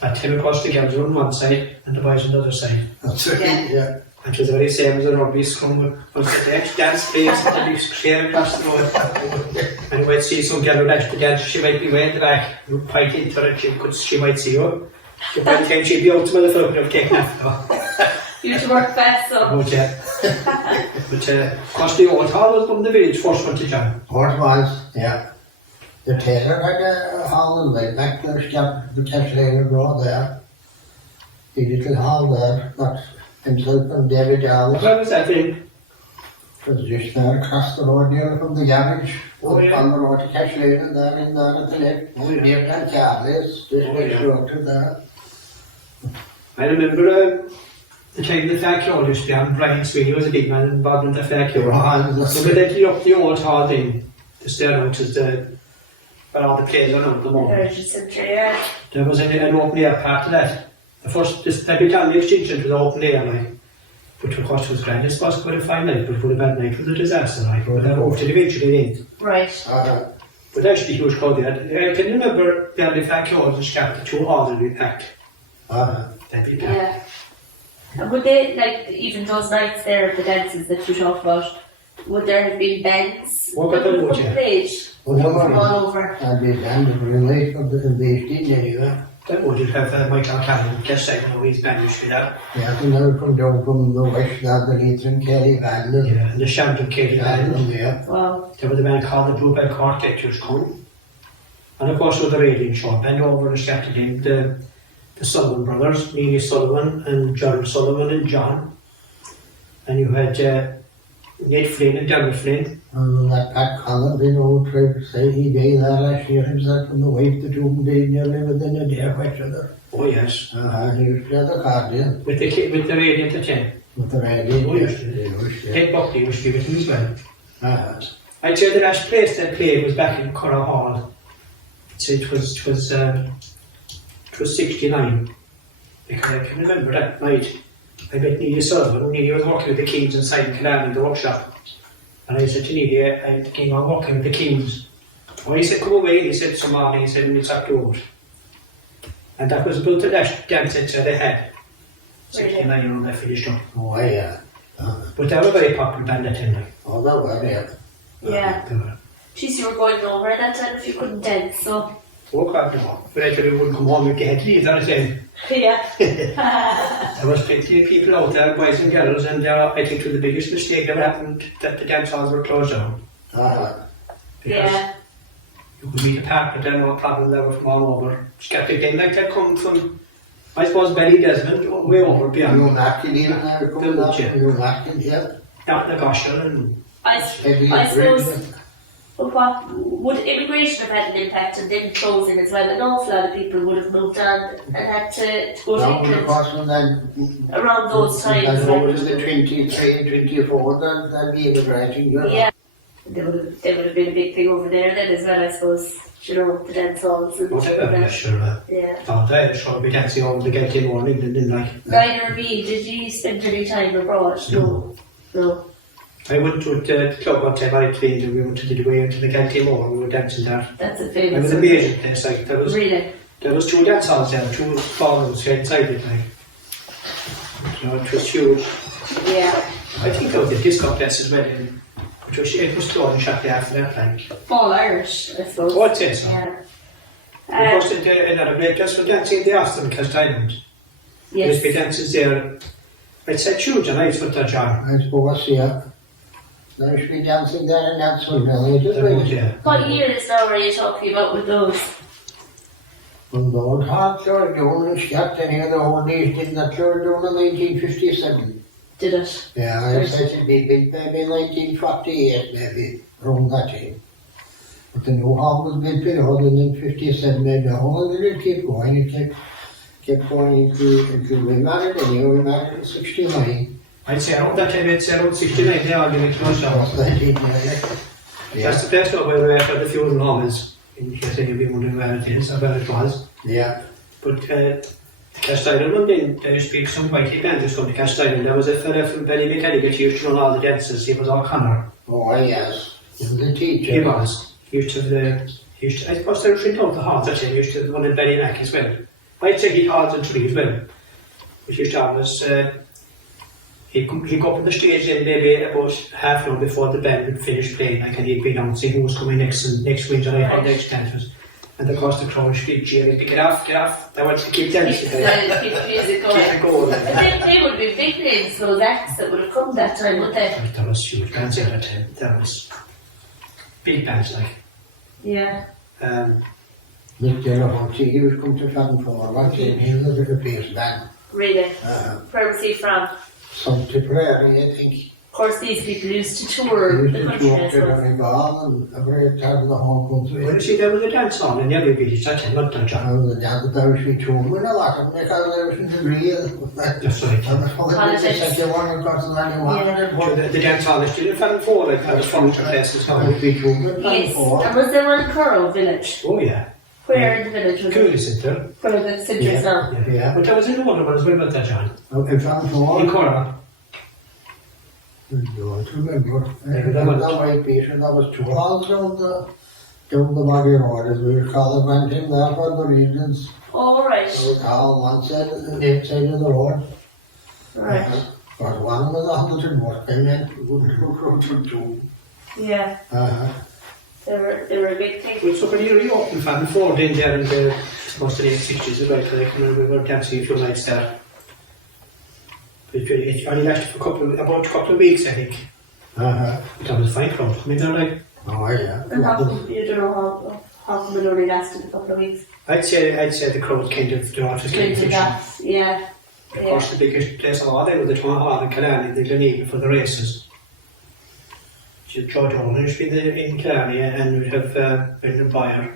that time across the girls were on one side and the boys on the other side. That's it, yeah. And it was the very same as a rugby scrum. Was the next dance place and the big square across the road. And you might see some girl who actually dance, she might be way in the back, you point into her and she might see you. By the time she'd be out to motherfucker have taken off. You had to work fast, so. But of course the old hall was from the village first one to join. Horse was, yeah. The tailor had a hall in the back there, the Tesla Road there. The little hall there, that himself and David Dallas. Where was that in? It was just there across the road there from the garage. Oh, yeah. On the road to Tesla and there in there at the left. Oh, yeah. Near that Charlie's, just next door to there. I remember the time the fair cure used to be on. Brian Sweeney was a big man involved in the fair cure. So we then up the old hall then, the stair out to where all the players are at the moment. There was an open air part of that. The first, they'd be done the extension to the open air, like. But of course it was grand. It was quite a fine night, but for a bad night it was a disaster, like. But that moved it eventually in. Right. But actually huge crowd there. I can remember the only fair cure was capped to all the packed. They'd be packed. Yeah. And would they, like, even those nights there, the dances that you talked about, would there have been bands? What about the wood, yeah? Played from all over. And the band of relay from the based anyway. That would have Michael Cannon, guest side, no, he's band usually that. Yeah, and now come down from the west, now the Leitrim Kelly Van. Yeah, and the Shandon Katie Van. Yeah. Wow. There was a man called the Bluebell Quartet used to come. And of course with the radio show, band over and started in the Sullivan brothers, Neely Sullivan and John Sullivan and John. And you had Ned Flynn and Dermot Flynn. And that Pat Collins, you know, tried to say he gave that last year himself and the wife, the two of them did nearly within a day of each other. Oh yes. He used to have the card in. With the radio at the time. With the radio. Oh, yes. Yeah. Ted Buckley used to be with him as well. Uh-huh. I'd say the last place they played was back in Curra Hall. So it was 69. Because I can remember that night. I met Neely Sullivan. Neely was working with the Kings inside in Killarney in the workshop. And I said to Neely, I'm thinking I'm working with the Kings. Well, he said, come away. He said, some morning. He said, it's up the road. And that was about the last dance that they had. 69 when they finished up. Oh, yeah. But they were a very popular band that time. Like. Oh, that was it. Yeah. They were. Jeez, you were going over that time if you couldn't dance, so. Oh, God, no. But I told you, wouldn't come home if you had to leave, that's what I'm saying. Yeah. There was plenty of people out there, boys and girls, and I think it was the biggest mistake that happened that the dance halls were closed down. Because Yeah. you could meet a park, but then no problem, they were from all over. Skeptic game like that come from, I suppose, Benny Desmond, way over beyond. You acted in there, coming up, you acted, yeah. Down the Goshen and... I suppose, but what would immigration have had an impact on them closing as well? An awful lot of people would have moved on and had to go to England around those times. And over to the 23, 24, then the immigrating, you know. Yeah, they would have been a big thing over there then as well, I suppose. You know, the dance halls and whatever, yeah, sure. Yeah. Thought I should be dancing over the Gelty morning, didn't I? Neither of me, did you spend any time abroad? No. I went to the club one time I trained and we went to the way into the Gelty Moor and we were dancing there. That's a It famous was amazing place, like Really? There was 2 dance halls there, 2 ballrooms inside it, like. You know, it was huge. Yeah. I think there was a disco place as well, it was closed shortly after that, like. All Irish, I suppose. Oh, I'd say so. Yeah. Of course, another great place for dancing in the Austin Coast Island. Yes. There's been dances there. I'd say huge and nice with that job. I suppose, yeah. There should be dancing there and that's what really. Yeah. What years now are you talking about with those? When the old hearts are down and shut, and here the old days did that, they were down in 1957. did it. Yeah, I said it'd be built maybe 1948, maybe, around that time. But the new hall was built before, then in 57, maybe a whole, and it kept going, kept going until we married anyway, we married in 69. I'd say around that time, I'd say around 69, they are getting close now. Yeah. That's the place where we were at the funeral home is, in case any of you wondering where it is, or where it was. Yeah. But the Cast Island one day, there used to be some whitey bandits from the Cast Island. There was a fella from Ballymakenny that used to run all the dances. He was O'Connor. Oh, yes. He was a teacher. He was. He used to, I suppose they were shrinking out the halls that time. He used to run in Ballymac as well. I'd say he halls and three as well. But he used to always, he'd go up on the stage then maybe about half an hour before the band would finish playing, like, and he'd be announcing who was coming next winter night or next dancers. And of course the crowd would be cheering, get off, they wanted to keep dancing. Keep the music going. Keep it going. But they would be big names, those acts that would have come that time, wouldn't they? There was huge bands at that time. There was big bands like. Yeah. Nick Delahunt, he was come to Fanford, one time he was a bass band. Really? Where was he from? Some Tipperary, I think. Of course, these people used to tour the country as well. And a very time the whole country. Well, you see, there was a dance on in every village that time, wasn't there, John? I was a dance that I was between with a lot of them because I was in the real. That's right. And the politics, they said they wanted to go to anyone. The dance hall is still in Fanford, like, the furniture places I now. was between with Yes. Fanford. And was there one in Currow village? Oh, yeah. Where in the village was Cooley it? Centre. Where the centre is now? Yeah. But there was in the other one as well, wasn't there, John? In Fanford. In Cora. I don't remember. Maybe That that might be, and that was 2 halls down the Maggie Road, as we were calling it, went in there for the regions. Oh, right. There was a hall on one side and the other side of the road. Right. But one was 100 more, and then we wouldn't look around for 2. Yeah. They were a big thing. Well, so when you reopened Fanford in there in the, supposed to be 60s, right? Like, we were dancing a few nights there. It only lasted for about a couple of weeks, I think. But that was a fine crowd. I mean, they're like, Oh, yeah. And you don't know how come it only lasted a couple of weeks. I'd say the crowd kind of, the artists kind of Into that, yeah. Of course, the biggest place of all, they were the Town Hall in Killarney, the Gleneagle for the races. George Owen used to be in Killarney, and we'd have Brendan Boyer,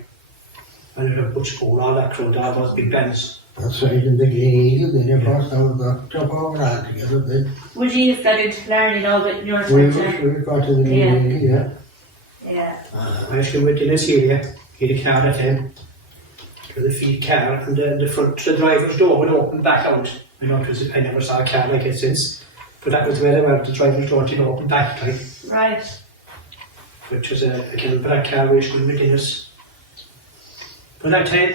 and we'd have Butch Cole, all that crowd, all those big bands. That's right, in the Gleneagle, then of course, now the top over all together, then. Would you have got into Killarney now that you're We time? got to the Gleneagle, yeah. Yeah. I actually went in a Syria, he had a car at him, with a feed car, and the driver's door would open back out. I know, because I never saw a car like it since, but that was where I went, the driver's door did open back, like. Right. Which was a kind of black car which would have been us. But that time,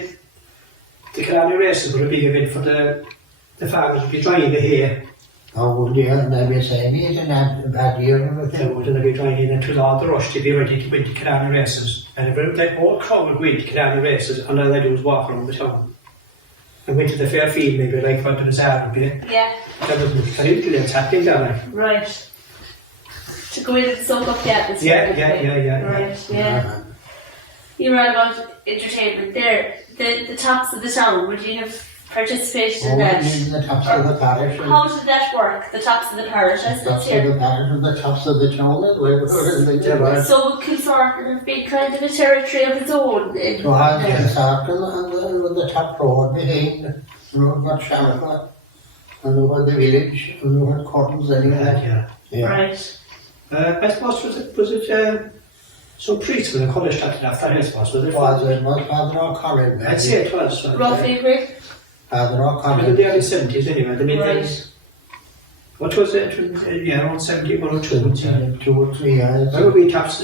the Killarney races were a big event for the farmers to be drying the hay. Oh, well, yeah, and they'd be saying, he's in a bad year and They everything. would be drying, and it was all the rush to be ready to win the Killarney races. And every, like, all crowd would win the Killarney races, and all they do was walk around the town. And went to the fair field, maybe, like what the bazaar would be. Yeah. That was the influence happening there, like. Right. To go in and soak up the atmosphere. Yeah. Right, yeah. You were about entertainment there. The tops of the town, would you have participated in that? In the tops of the parish. How did that work? The tops of the parish, as The tops it's of here. the parish and the tops of the town as well. So would Kilsorkin have been kind of a territory of its own? So I had the circle and the top road behind, the road got Sharafa, and we had the village, and we had Cortons anyway. Yeah. Right. I suppose, was it some priest with a college started after, I suppose, was it? It was Father O'Connor. I'd say it was. Roughly, Rick? Father In O'Connor. the early 70s anyway, the mid Right. What was it? Yeah, around 71 or 2. 2 or 3 years. Well, we taps,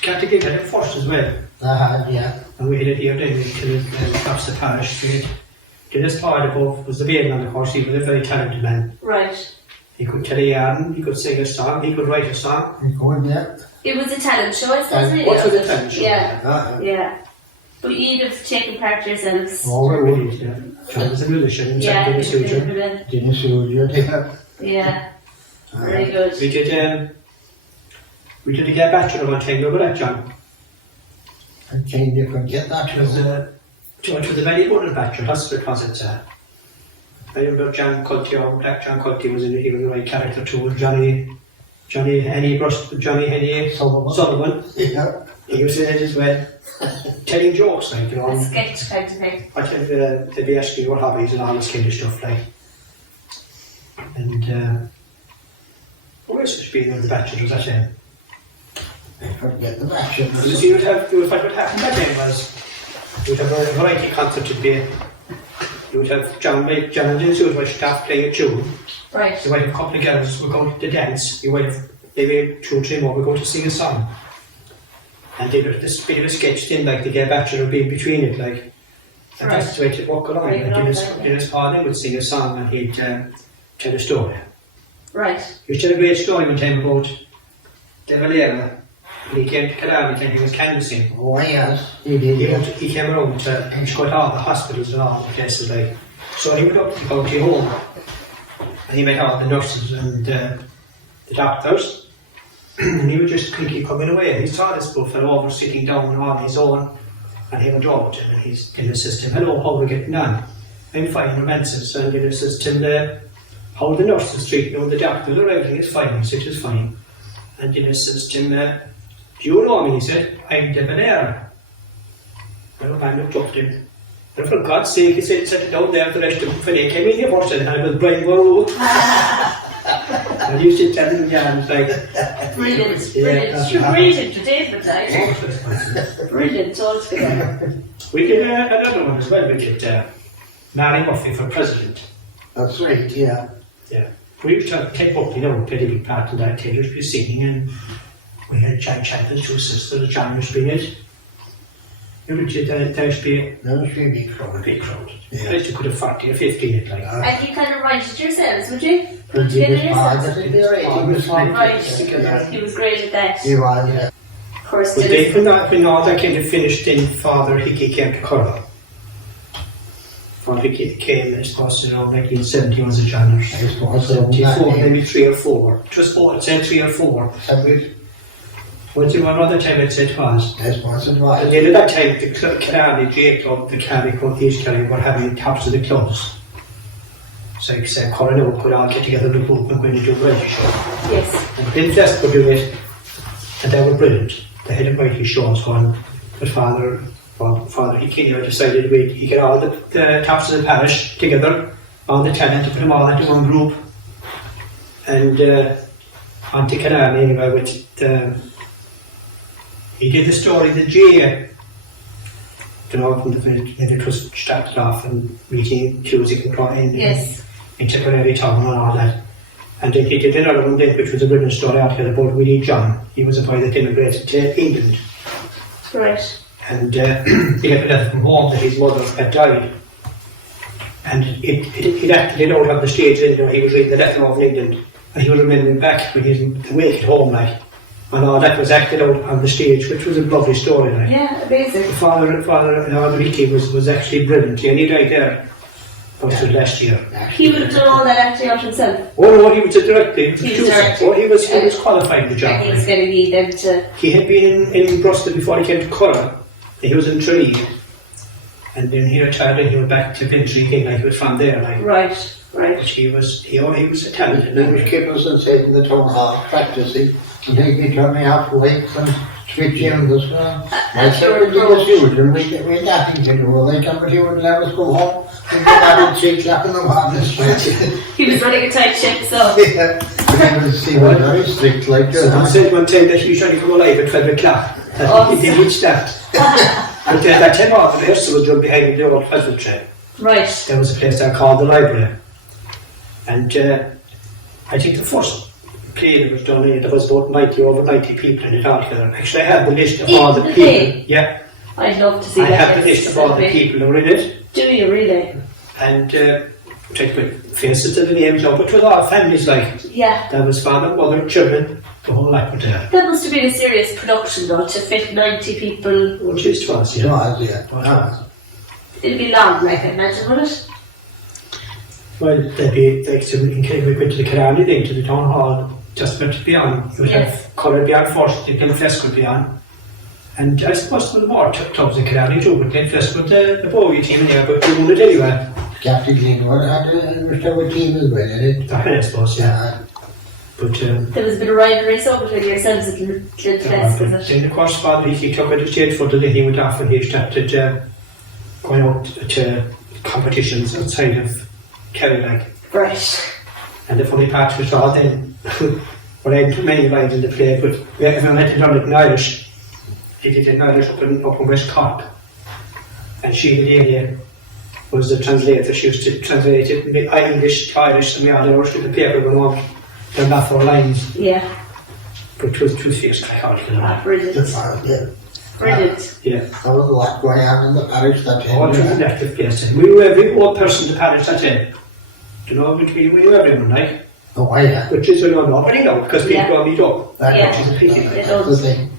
Catholic had it first as well. I had, yeah. And we had it here then, we taps the parish. The next part above was the bailiff, of course, he was a very talented man. Right. He could tell a yarn, he could sing a song, he could write a song. You go in there. It was a talent show, I suppose, really. What was was a it? talent show? Yeah. Yeah. But you'd have taken part yourselves. Oh, we would. Yeah. John was a musician himself Yeah. in the studio. Didn't suit you, yeah. Yeah. Very good. We did a gay bachelor one time, remember that, John? I kind of forget that. It was a very good bachelor, that's because it's I remember John Culty, or Black John Culty was he was the right character too. Johnny Henny Sullivan. Yeah. He was in it as well, telling jokes like, you know. A sketch kind of thing. But they'd be asking what hobbies and all this kind of stuff like. And what else has been on the Bachelors, I say? I forget the You Bachelors. see, what happened back then was, you would have a variety concert to be. You would have John and Susan would staff playing a tune. Right. You might have a couple of girls who would go to dance. You might have maybe 2 or 3 more would go to sing a song. And they would this bit of a sketch thing, like the gay bachelor being between it, like. And Right. that's the way to walk along. Right, And right, Dennis Paul would sing a song and he'd tell a story. Right. He was telling a great story one time about De Valera. When he came to Calais, he was canvassing. Oh, yes, he did. He came around to got all the hospitals and all the places like. So he went up to the county home and he met all the nurses and the doctors. And he would just keep coming away. He saw this poor fellow over sitting down on his own and he went over to him and he's in the system. Hello, how are we getting on? I'm fine, romances. And he says to him, how the nurses treat you, the doctors are everything is fine. He said, it's fine. And then he says to him, do you know me? He said, I'm De Valera. Well, I looked up to him. And for God's sake, he said, set it down there, the rest of them, when they came in here first, and I was Brian Burrow. And he used to tell him, yeah, and like, Brilliant, Yeah, brilliant. that's You're right. great entertainment, like. Brilliant altogether. we did another one as well. We did Mary Murphy for president. That's right, yeah. Yeah. We used to take up, you know, played a big part in that. Taylor was singing, and we had Jack Chaplin's 2 sisters, John was doing it. You would say there used to be That was really a crowded. big crowd. Yeah. I used to could have 40 or 50 in it, like. And you kind of write it yourselves, would you? But he was hard at it, he was hard. Right. Yeah. He was great at that. He was, yeah. Of course, But then when all that came to finish, then Father Hickey came to Curra. Father Hickey came, I suppose, around 1970 was a janitor. I suppose so. 74, maybe 3 or 4. Just it said 3 or 4. But you another time it said it was. I suppose it At was. the end of that time, the Canary, J Club, the Canary Club, East Canary were having tops of the clubs. So like said, Coronel could all get together in the group and go in and do a variety show. yes. And Pinfest would do it, and they were brilliant. They had a variety shows going. But Father Hickey decided he'd get all the tops of the parish together, all the talent, to put them all into one group. And on to Canary anyway, with he did the story of the J. You know, when it was started off and meeting Tuesday and Crying Yes. in Tipperary Town and all that. And then he did another one then, which was a brilliant story out here about Willie John. He was a boy that immigrated to England. Right. And he had a letter from home that his mother had died. And he'd acted it out on the stage, you know, he was reading the letter over England. And he was remembering back when he was awake at home, like. And all that was acted out on the stage, which was a lovely story, like. Yeah, amazing. Father Ricky was actually brilliant. And he died there last year. He would have done all that acting out himself. Oh no, he was a director. He was a He was producer. directing. Oh, he was qualified for the I job. think he's going to need them to. He had been in Bristol before he came to Curra. He was in Tralee. And then he retired and he went back to Vintry again, like he was from there, like. Right, But right. he was a talented Then we man. keep us inside in the town hall practicing, and he'd be turning off lights and switching as well. I said, we did as usual, we had nothing to do with it, but he would let us go home, and come out and see clapping them on the street. He was running a tight ship, so. Yeah, he was very strict like Someone that. said one time that he was trying to come alive at 12 o'clock. Oh. He did reach that. But that time off, the rehearsal was done behind the old Pleasant train. Right. There was a place there called the Library. And I think the first play that was done in it, there was about over 90 people in it altogether. Actually, I have the list of In all the the people. play? Yeah, I'd love to see I that. have the list of all the people who were in it. Do you really? And try to put faces to the names up, which was all families like. Yeah. There was father, mother, children, the whole lot were there. That must have been a serious production though, to fit 90 people. Which is to us, It yeah. was, yeah. What It'd be long, like I imagine, would it? Well, they'd be like to we went to the Carani thing, to the town hall, just went to be on. You would Yes. have colour be on first, the Glenflesk would be on. And I suppose there were more clubs in Carani too, but Glenflesk was the bogey team anyway, but doing it anyway. Captain Glenwood had a team as well, didn't it? I suppose, yeah. But There was a bit of rivalry so between yourselves and Glenfest, was it? then of course Father he took it to state foot and then he went off and he started going out to competitions outside of Kerry, like. Right. And the funny part was all then, well I had too many lines in the play, but everyone had done it in Irish. He did it in Irish up in West Cork. And she, Delia, was the translator. She used to translate it in English to Irish, and we all Irish with the paper going on. They're not for lines. Yeah. But it was two fierce crack out. Brilliant. Yeah. Brilliant. Yeah. There was a lot going on in the parish that time. All through the active place. We knew every old person in the parish that day. You know, we knew everyone, like. Oh, yeah. Which is nobody know, because people don't meet up. Yeah. Which is a pity. That's the thing.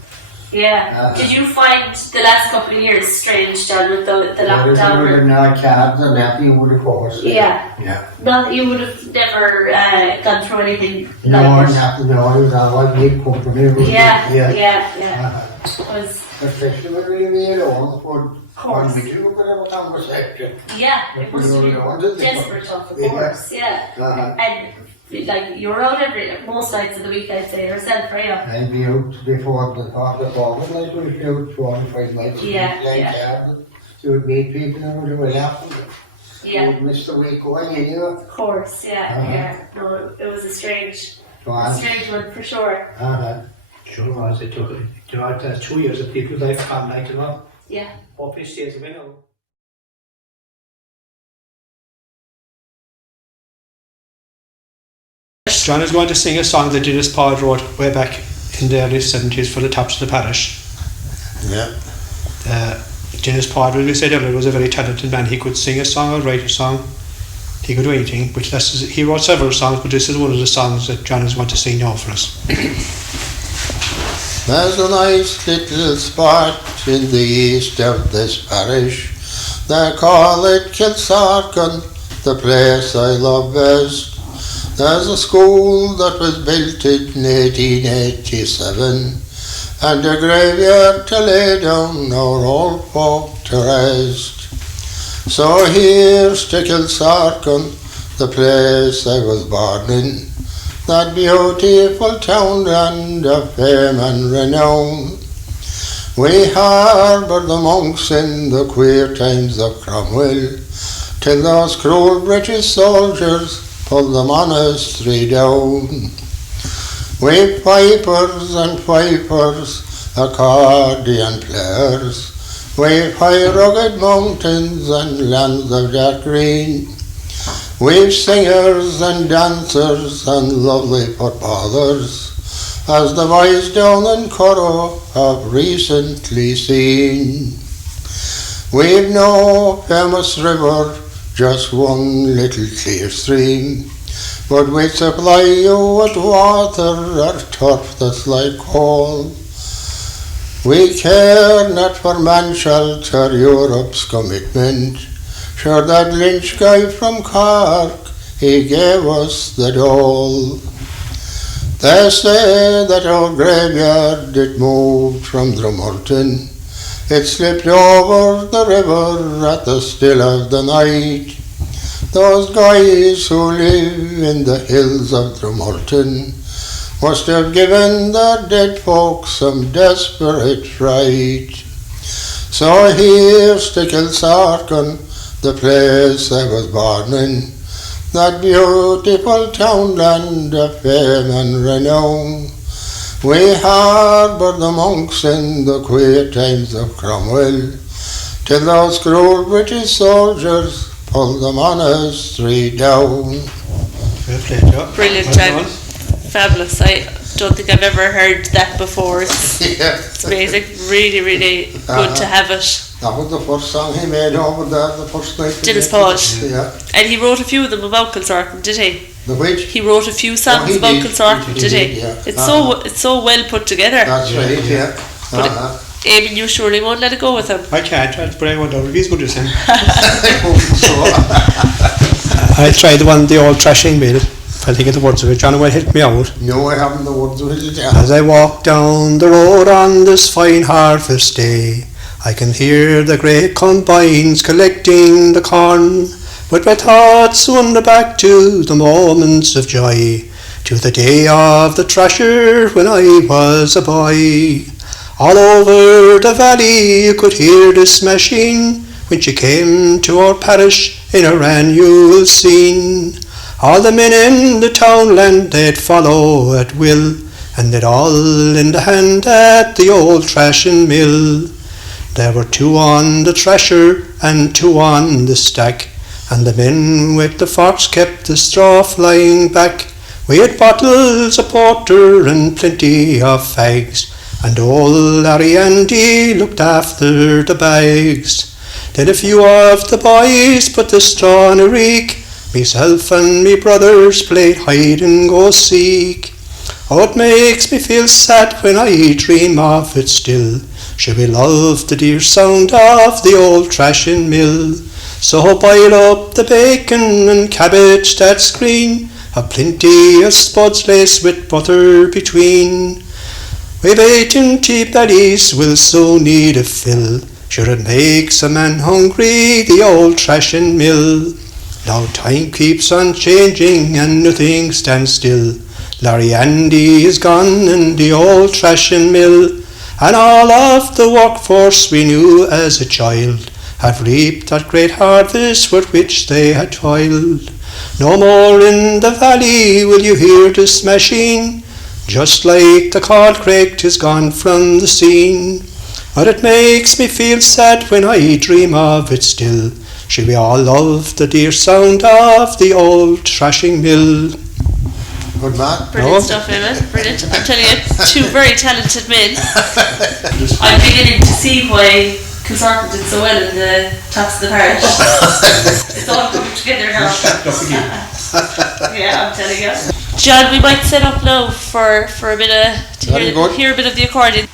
Yeah. Did you find the last couple of years strange, John, with the lockdown? We were now cabs and that you would have course. Yeah. Yeah. Not you would have never gone through anything No, like it. nothing, no, it was all like big company. Yeah. It was. Especially when we were alone for Course. when we do a bit of a conversation. Yeah, it must have been desperate tough, of course, yeah. And like you were out most nights of the week, I'd say yourself, right? And we out before the ball, like we would out 4 and 5 nights. Yeah. So we'd meet people and we were laughing. Yeah. We'd miss the week going anyway. Of course, yeah. No, it was a strange one for sure. Sure was, it took, you know, it 2 years of people's life gone, like, you know. Yeah. Hope it stays away now. John is going to sing a song that Dennis Paul wrote way back in the early 70s for the Tops of the Parish. Yeah. Dennis Paul, as we said earlier, was a very talented man. He could sing a song or write a song. He could do anything. But he wrote several songs, but this is one of the songs that John is going to sing now for us. There's a nice little spot in the east of this parish. They call it Kilsarkan, the place I love best. There's a school that was built in 1887, and a graveyard to lay down our old folk to rest. So here's to Kilsarkan, the place I was born in, that beautiful townland of fame and renown. We harbour the monks in the queer times of Cromwell, till those cruel British soldiers pulled the monastery down. We pipers and fifers, accordion players, we've high rugged mountains and lands of dark green. We've singers and dancers and lovely footballers, as the boys down in Currow have recently seen. We've no famous river, just one little clear stream, but we supply you with water or turf that's like coal. We care not for man shelter, Europe's commitment. Sure, that Lynch guy from Cork, he gave us the dole. They say that our graveyard, it moved from Drumulton. It slipped over the river at the still of the night. Those guys who live in the hills of Drumulton must have given their dead folks some desperate fright. So here's to Kilsarkan, the place I was born in, that beautiful townland of fame and renown. We harbour the monks in the queer times of Cromwell, till those cruel British soldiers pulled the monastery down. Brilliant, John. Fabulous. I don't think I've ever heard that before. It's amazing. Really, really good to have it. That was the first song he made over there, the first night. Dennis Paul. Yeah. And he wrote a few of them about Kilsarkan, did he? The which? He wrote a few songs about Kilsarkan, did he? Yeah. It's so well put together. That's right, yeah. But Eamon, you surely won't let it go with him. I can't, but I won't if he's good as him. So, I tried the old trashing bit. If I think of the words of it, John will help me out. no, I haven't the words of it. Yeah. As I walk down the road on this fine harvest day, I can hear the great combines collecting the corn, But my thoughts wander back to the moments of joy, to the day of the thrasher when I was a boy. All over the valley you could hear the smashing when she came to our parish in her annual scene. All the men in the townland they'd follow at will, and they'd all lend a hand at the old thrashing mill. There were 2 on the thrasher and 2 on the stack, and the men with the forks kept the straw flying back. We had bottles of porter and plenty of fags, and old Larry Andy looked after the bags. Then a few of the boys put the straw in a reek. Myself and me brothers played hide and go seek. Oh, it makes me feel sad when I dream of it still. Should we love the dear sound of the old thrashing mill? So boil up the bacon and cabbage that's green, have plenty of spuds laced with butter between. We've 8 empty bellies, we'll soon need a fill. Sure it makes a man hungry, the old thrashing mill. Now time keeps on changing and nothing stands still. Larry Andy is gone and the old thrashing mill, and all of the workforce we knew as a child have reaped that great harvest with which they had toiled. No more in the valley will you hear the smashing, just like the Cauld Creek is gone from the scene. But it makes me feel sad when I dream of it still. Should we all love the dear sound of the old thrashing mill? Good man. Brilliant stuff, Eamon. Brilliant. I'm telling you, 2 very talented men. I'm beginning to see why Kilsorton did so well in the tops of the parish. It's all coming together now. Yeah, I'm telling you. John, we might set up now for a bit of to hear a bit of the accordion.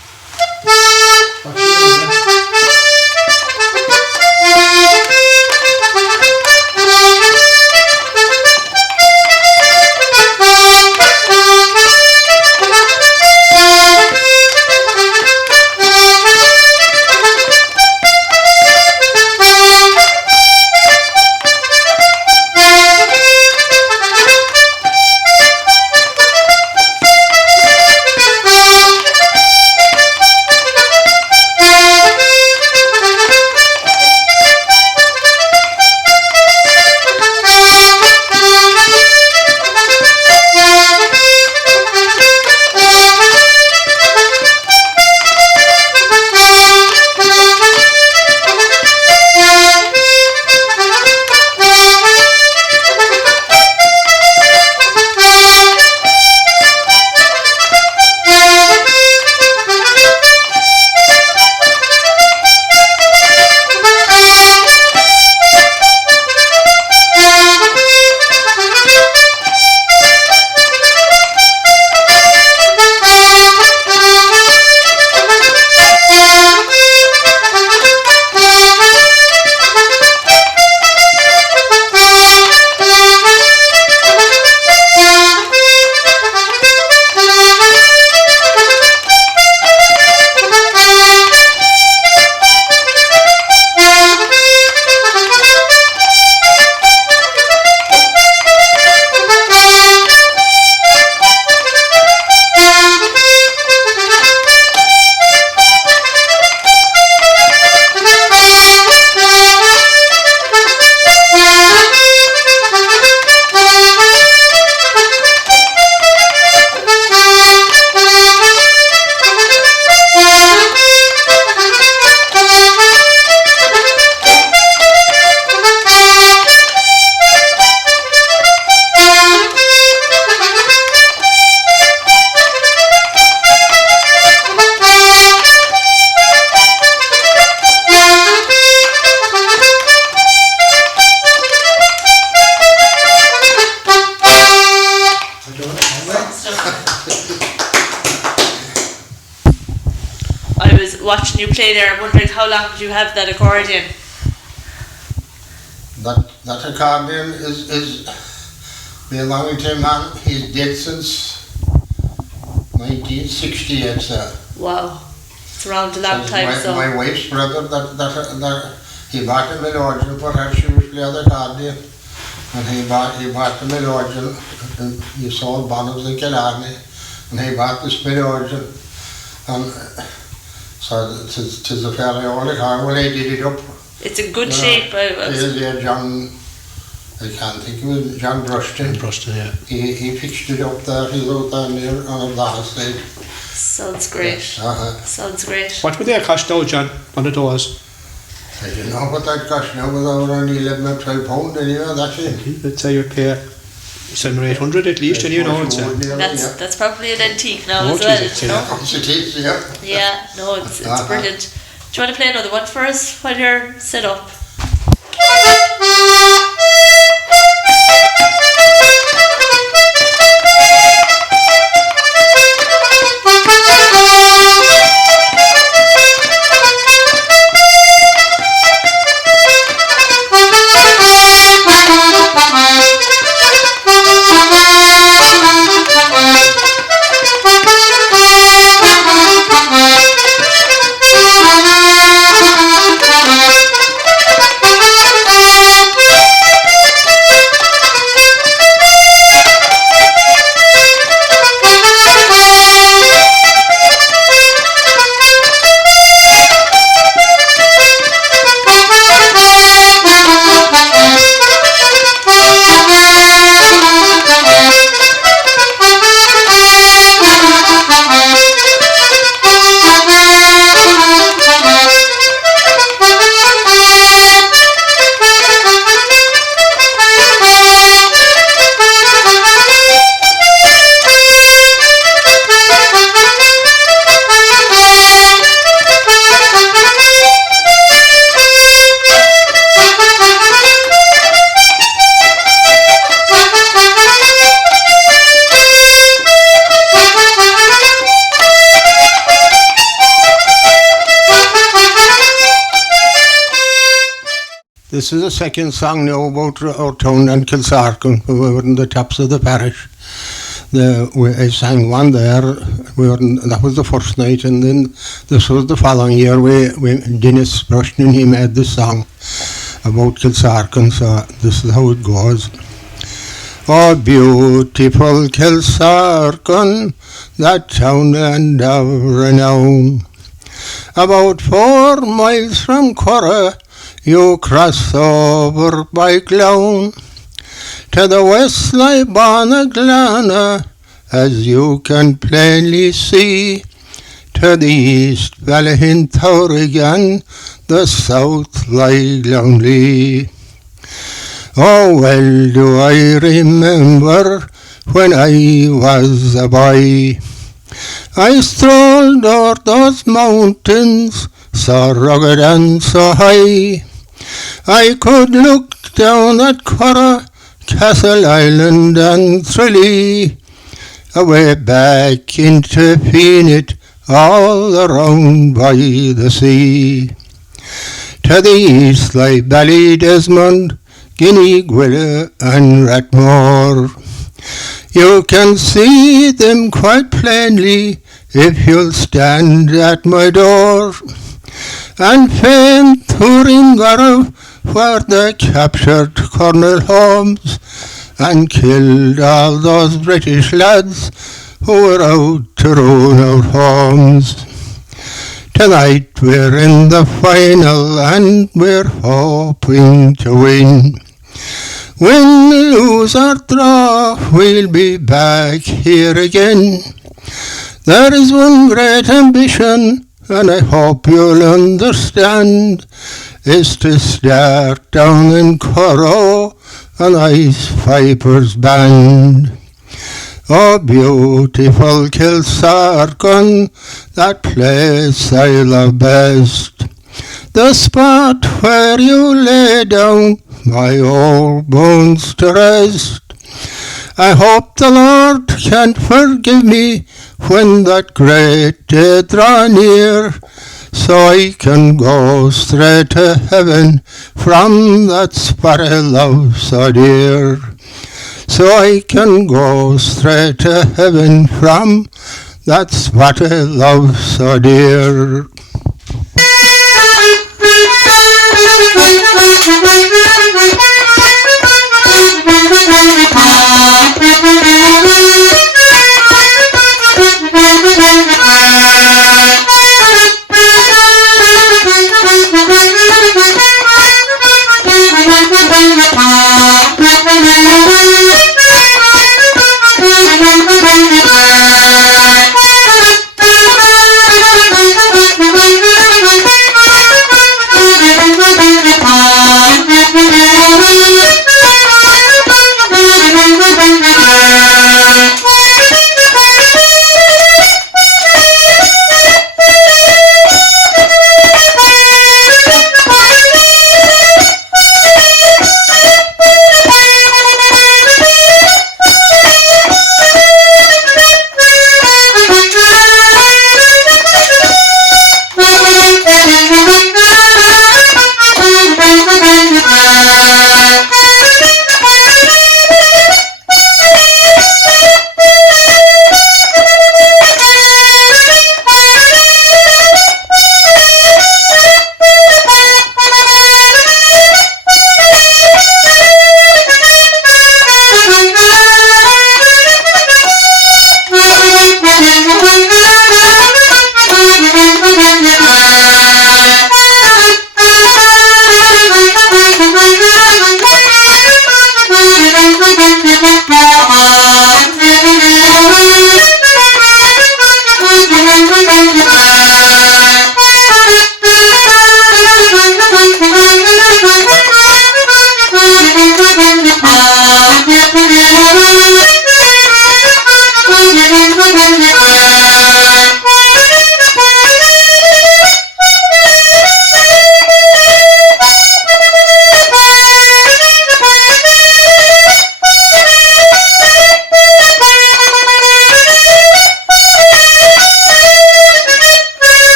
Watching you play there, I'm wondering how long did you have that accordion? That accordion is belonging to a man. He's dead since 1968, sir. Wow, it's around a long time. My wife's brother, that he bought a melodian for her. She was play the accordion, and he bought the melodian, and he sold bottles in Killarney, and he bought this melodian, and so it's a fairly old guitar. When he did it up, It's in good shape. John, I can't think of it, John Brushton. Bruston, yeah. He pitched it up there, he wrote down there on a glass side. Sounds great. Sounds great. What would they cost now, John, on the doors? I don't know what that cost now, but over only 11 or 12 pounds anyway, that's it. Let's say you'd pay 700 or 800 at least, and you know it's That's probably an antique now Oh, as well. Jesus, you know? Yes, it is, yeah. Yeah, no, it's brilliant. Do you want to play another one for us while you're set up? This is the second song now about our town and Kilsarkin. We were in the tops of the parish. I sang one there, that was the first night, and then this was the following year. Dennis Brushton, he made this song about Kilsarkin, so this is how it goes. Oh, beautiful Kilsarkin, that town and of renown. About 4 miles from Curra, you cross over by Clown. To the west lie Bonnaglana, as you can plainly see. To the east Ballyhintourigan, the south lie Lonely. Oh, well do I remember when I was a boy. I strolled o'er those mountains, so rugged and so high. I could look down at Curra, Castle Island and Tralee, away back into Feenit, all around by the sea. To the east lie Ballydesmond, Guineaguilla and Rathmore. You can see them quite plainly if you'll stand at my door. And famed Turingarrow, where they captured Colonel Holmes and killed all those British lads who were out to ruin our homes. Tonight we're in the final and we're hoping to win. Win, lose or draw, we'll be back here again. There is one great ambition, and I hope you'll understand, is to start down in Curra an Ice Vipers band. Oh, beautiful Kilsarkin, that place I love best, the spot where you lay down my old bones to rest. I hope the Lord can forgive me when that great day draw near, so I can go straight to heaven from that spot I love so dear. So I can go straight to heaven from that spot I love so dear.